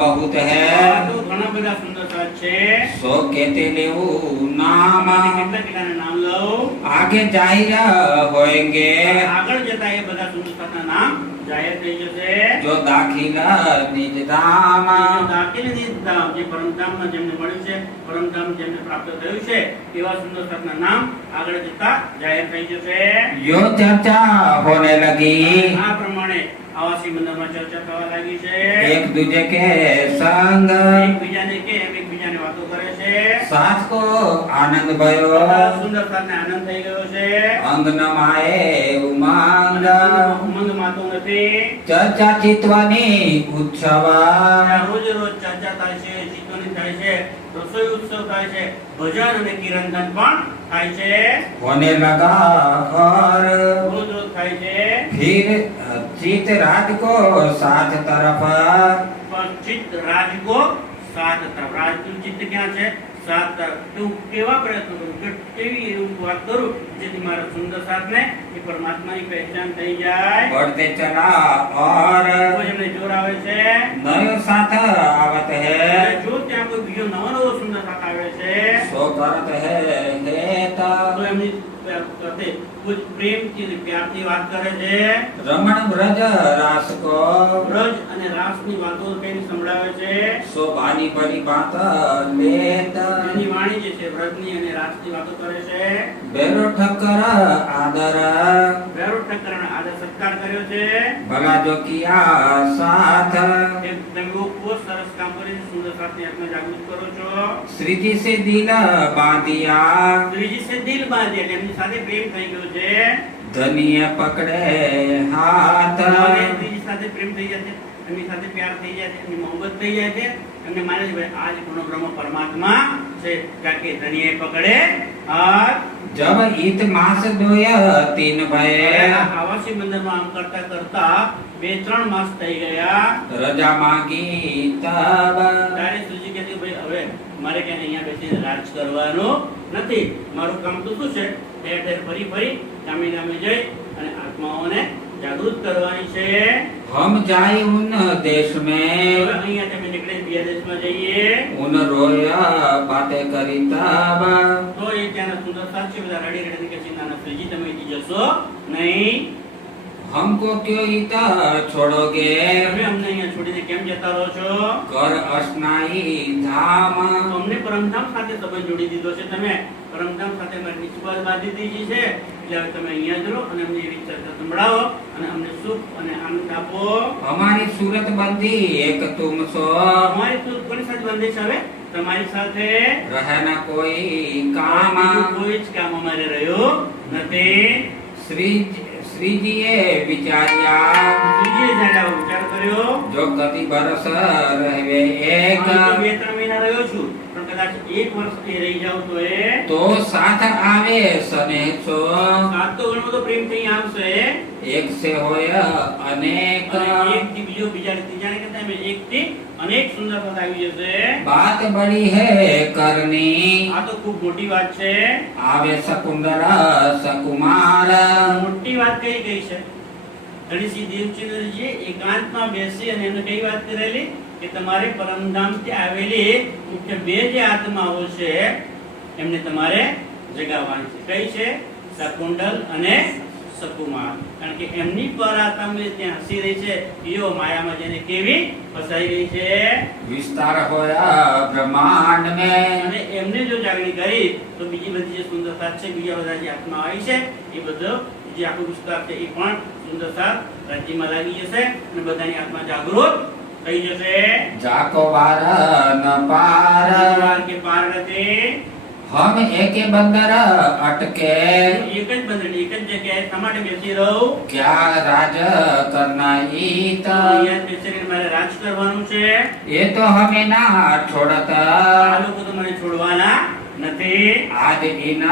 बहुत આ है તો ઘણા બધા સુંદર સાથ છે, सो कहते ले नाम આમાંથી કેટલાના નામ લઉં? आगे जाहिर होएंगे આગળ જતા એ બધા સુંદર સાથના નામ જાહેર થઈ જશે। जो दाखिल निज धाम જે દાખીલી ધામ, જે પરમધામમાં જેમને મળ્યું છે, પરમધામ જેમને પ્રાપ્ત થયું છે, એવા સુંદર સાથના નામ આગળ જતા જાહેર થઈ જશે। यो चर्चा होने लगी આ પ્રમાણે આવાસી મંદિરમાં ચર્ચા થવા લાગી છે। एक दूजे के संग એકબીજાને કે એમ એકબીજાને વાતો કરે છે। सास को आनंद भयो બધા સુંદર સાથને આનંદ થઈ ગયો છે अंग न माए उमंग અને ઉમંગ માતો નથી। चर्चा चितवानी उत्सव ત્યાં રોજ રોજ ચર્ચા થાય છે, ચિંતન થાય છે, રસોઈ ઉત્સવ થાય છે, ભજન અને કિરણદાન પણ થાય છે, होने लगा और રોજ રોજ થાય છે। फिर चित राज को साथ तरफ પણ ચિત્ત રાજકો સાત તરફ, રાજનું ચિત્ત ક્યાં છે? સાત તરફ। તો હું કેવા પ્રયત્ન કરું, કેવી એવું વાત કરું જેથી મારા સુંદર સાથને એ પરમાત્માની પહેચાન થઈ જાય। बढ़ते चला और કોઈ એમને જોર આવે છે, नयो साथ आवत है જો નવો નવો સુંદર સાથ આવે છે सो करत है हेत તો એમની સાથે ખૂબ પ્રેમથી અને પ્યારથી વાત કરે છે. रमण ब्रज रास को બ્રજ અને રાસની વાતો કઈ સંભળાવે છે. सो भानी भरी बात लेत એની વાણી જે છે બ્રજની અને રાસની વાતો કરે છે. बेरो ठक्कर आदर વેરો ઠક્કરનો આદર સત્કાર કર્યો છે. भला जो किया साथ એ તમે બહુ સરસ કામ કરીને સુંદર સાથની આત્મા જાગૃત કરો છો. श्रीजी से दिल बांधिया ત્રીજી છે દિલ બાંધી એટલે એમની સાથે પ્રેમ થઈ ગયો છે. धनिय पकड़े हाथ અને ત્રીજી સાથે પ્રેમ થઈ જાય છે, એમની સાથે પ્યાર થઈ જાય છે, એમની મોહબ્બત થઈ જાય છે. એમને માને છે ભાઈ આ જ પૂર્ણ બ્રહ્મ પરમાત્મા છે. કારણ કે ધણીએ પકડે હાથ. जब इत मास दोय तीन भय આવાસી બંદરમાં આમ કરતા કરતા 2-3 માસ થઈ ગયા. रजा मांगी तब ત્યારે સુજી કહે છે ભાઈ હવે મારે ક્યાં અહીંયા બેસીને રાજ કરવાનું નથી. મારું કામ તો શું છે, ઠેર ઠેર ફરી ફરી ગામે ગામે જઈ અને આત્માઓને જાગૃત કરવાની છે. हम जाए उन देश હવે में અહીંયા તમે નીકળે બીજા દેશમાં જઈએ उन रोय बातें करी तब તો એ ત્યાંના સુંદર સાચી બધા રડી રડી કે નાના શ્રીજી તમે અહીંથી જશો નહીં. हमको क्यों इता छोड़ोगे તમે અમને અહીંયા છોડીને કેમ જતા રહો છો? कर अस्नाई धाम તો અમને પરમધામ સાથે સંબંધ જોડી દીધો છે. તમે પરમધામ સાથે મારી નિસ્બત બાંધી દીધી છે. એટલે હવે તમે અહીંયા જ રહો અને અમને એવી ચર્ચા સંભળાવો અને અમને સુખ અને આનંદ આપો. हमारी सूरत बंदी एक तुम सो અમારી સુખ કોની સાથે બંધી છે? હવે તમારી સાથે रहे न कोई काम બીજું કોઈ જ કામ અમારે રહ્યું નથી. श्री श्री जी विचारिया શ્રીજીએ જ્યારે આવો વિચાર કર્યો जो कति बरस रहवे एक હું તો 2-3 મહિના રહ્યો છું, પણ કદાચ 1 વર્ષ એ રહી જાવ તો એ तो साथ आवे सने सो સાત તો ઘણો બધો પ્રેમથી અહીં આવશે. एक से होय अनेक અને એકથી બીજો બીજા ત્રીજાને કરતા એમ એકથી અનેક સુંદર પદ આવી જશે. बात बड़ी है करनी આ તો ખૂબ મોટી વાત છે. आवे सकुंदर सकुमार મોટી વાત કઈ ગઈ છે? ધણીસિંહ દેવચંદ્રજીએ એકાંતમાં બેસી અને એમને કઈ વાત કરેલી કે તમારે પરમધામથી આવેલી મુખ્ય 2 જે આત્માઓ છે એમને તમારે જગાવવાની છે. કઈ છે? શકુંડલ અને સકુમાર. કારણ કે એમની પર આત્મા ત્યાં હસી રહી છે, ઈઓ માયામાં જેને કેવી ફસાઈ ગઈ છે. विस्तार होया ब्रह्मांड में અને એમને જો જાગણી કરી તો બીજી બધી જે સુંદરતા છે, બીજા બધા જે આત્મા આવી છે એ બધો જે આખો વિસ્તાર છે એ પણ સુંદરતા રાજ્યમાં લાગી જશે અને બધાની આત્મા જાગૃત થઈ જશે. जाको बार न पार પાર કે પાર નથી. हम एक बंदर अटके એક જ બંધન એક જ જગ્યાએ શા માટે બેસી રહું? क्या राज करना ईत અહીંયા બેસીને મારે રાજ કરવાનું છે. ये तो हमें ना छोड़ता આ લોકો તો મને છોડવાના નથી. आज इन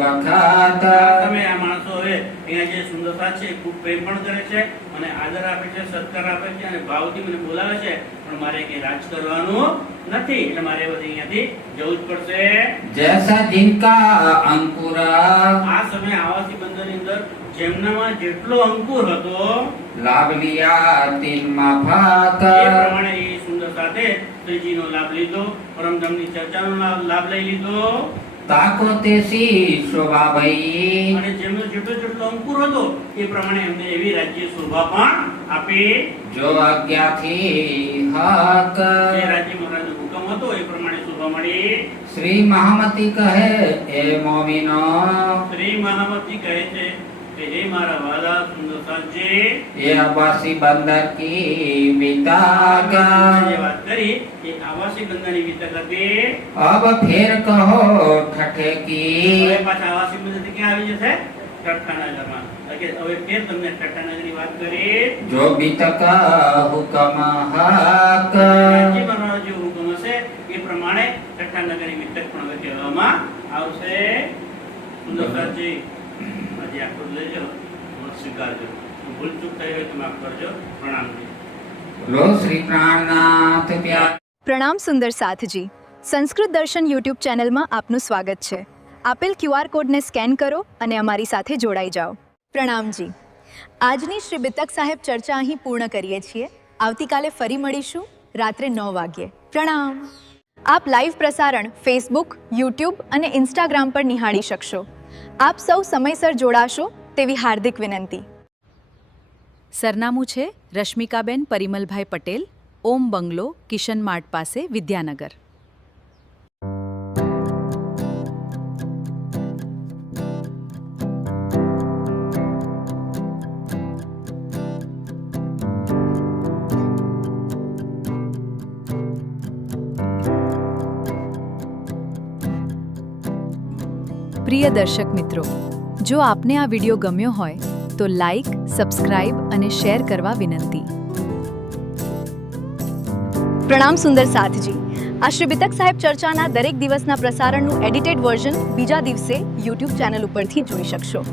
बखत તમે આ માણસો હવે અહીંયા જે સુંદરતા છે એ ખૂબ પ્રેમ પણ કરે છે અને આદર આપે છે, સત્કાર આપે છે અને ભાવથી મને બોલાવે છે, પણ મારે કે રાજ કરવાનું નથી. એટલે મારે બધી અહીંયાથી જવું જ પડશે. जैसा जिनका अंकुर આ સમયે આવાસી બંદરની અંદર જેમનામાં જેટલો અંકુર હતો लाभ लिया तीन माफक એ પ્રમાણે એ સુંદર સાથે શ્રીજીનો લાભ લીધો, પરમધામની ચર્ચાનો લાભ લઈ લીધો. ताको तेसी शोभा भई અને જેમનો જેટલો જેટલો અંકુર હતો એ પ્રમાણે એમને એવી રાજ્ય શોભા પણ આપી. जो आज्ञा थी हक જે રાજ્ય મહારાજનો હુકમ હતો એ પ્રમાણે શોભા મળી. श्री महामती कहे ए मोमिनो શ્રી મહામતી કહે છે કે હે મારા વાલા સુંદર સાજી, ये अबासी बंदर की विताग જે વાત કરી એ આવાસી બંદરની વિતક હતી. अब फिर कहो ठठे की હવે પાછા આવાસી બંદરથી ક્યાં આવી જશે? ઠઠ્ઠાનગરમાં. એટલે કે હવે ફેર તમને ઠઠ્ઠાનગરની વાત કરી. जो बीतक हुकम हक રાજ્ય મહારાજનો જે હુકમ હશે એ પ્રમાણે ઠઠ્ઠાનગરની વિતક પણ હવે કહેવામાં આવશે. સુંદર સાજી આજે આખું લેજો, સ્વીકારજો. ભૂલ ચૂક થઈ હોય તો માફ કરજો. પ્રણામ. लो श्री प्राणनाथ प्यार પ્રણામ સુંદર સાથજી. સંસ્કૃત દર્શન યુટ્યુબ ચેનલમાં આપનું સ્વાગત છે. આપેલ QR કોડને સ્કેન કરો અને અમારી સાથે જોડાઈ જાઓ. પ્રણામજી. આજની શ્રી બિતક સાહેબ ચર્ચા અહીં પૂર્ણ કરીએ છીએ. આવતીકાલે ફરી મળીશું રાત્રે 9 વાગ્યે. પ્રણામ. આપ લાઈવ પ્રસારણ ફેસબુક, યુટ્યુબ અને ઇન્સ્ટાગ્રામ પર નિહાળી શકશો. આપ સૌ સમયસર જોડાશો તેવી હાર્દિક વિનંતી. સરનામું છે રશ્મિકાબેન પરિમલભાઈ પટેલ, ઓમ બંગલો, કિશન માર્ટ પાસે, વિદ્યાનગર. પ્રિય દર્શક મિત્રો, જો આપને આ વિડિયો ગમ્યો હોય તો લાઈક, સબસ્ક્રાઇબ અને શેર કરવા વિનંતી. પ્રણામ સુંદર સાથજી. આ શ્રી બિતક સાહેબ ચર્ચાના દરેક દિવસના પ્રસારણનું એડિટેડ વર્ઝન બીજા દિવસે યુટ્યુબ ચેનલ ઉપરથી જોઈ શકશો.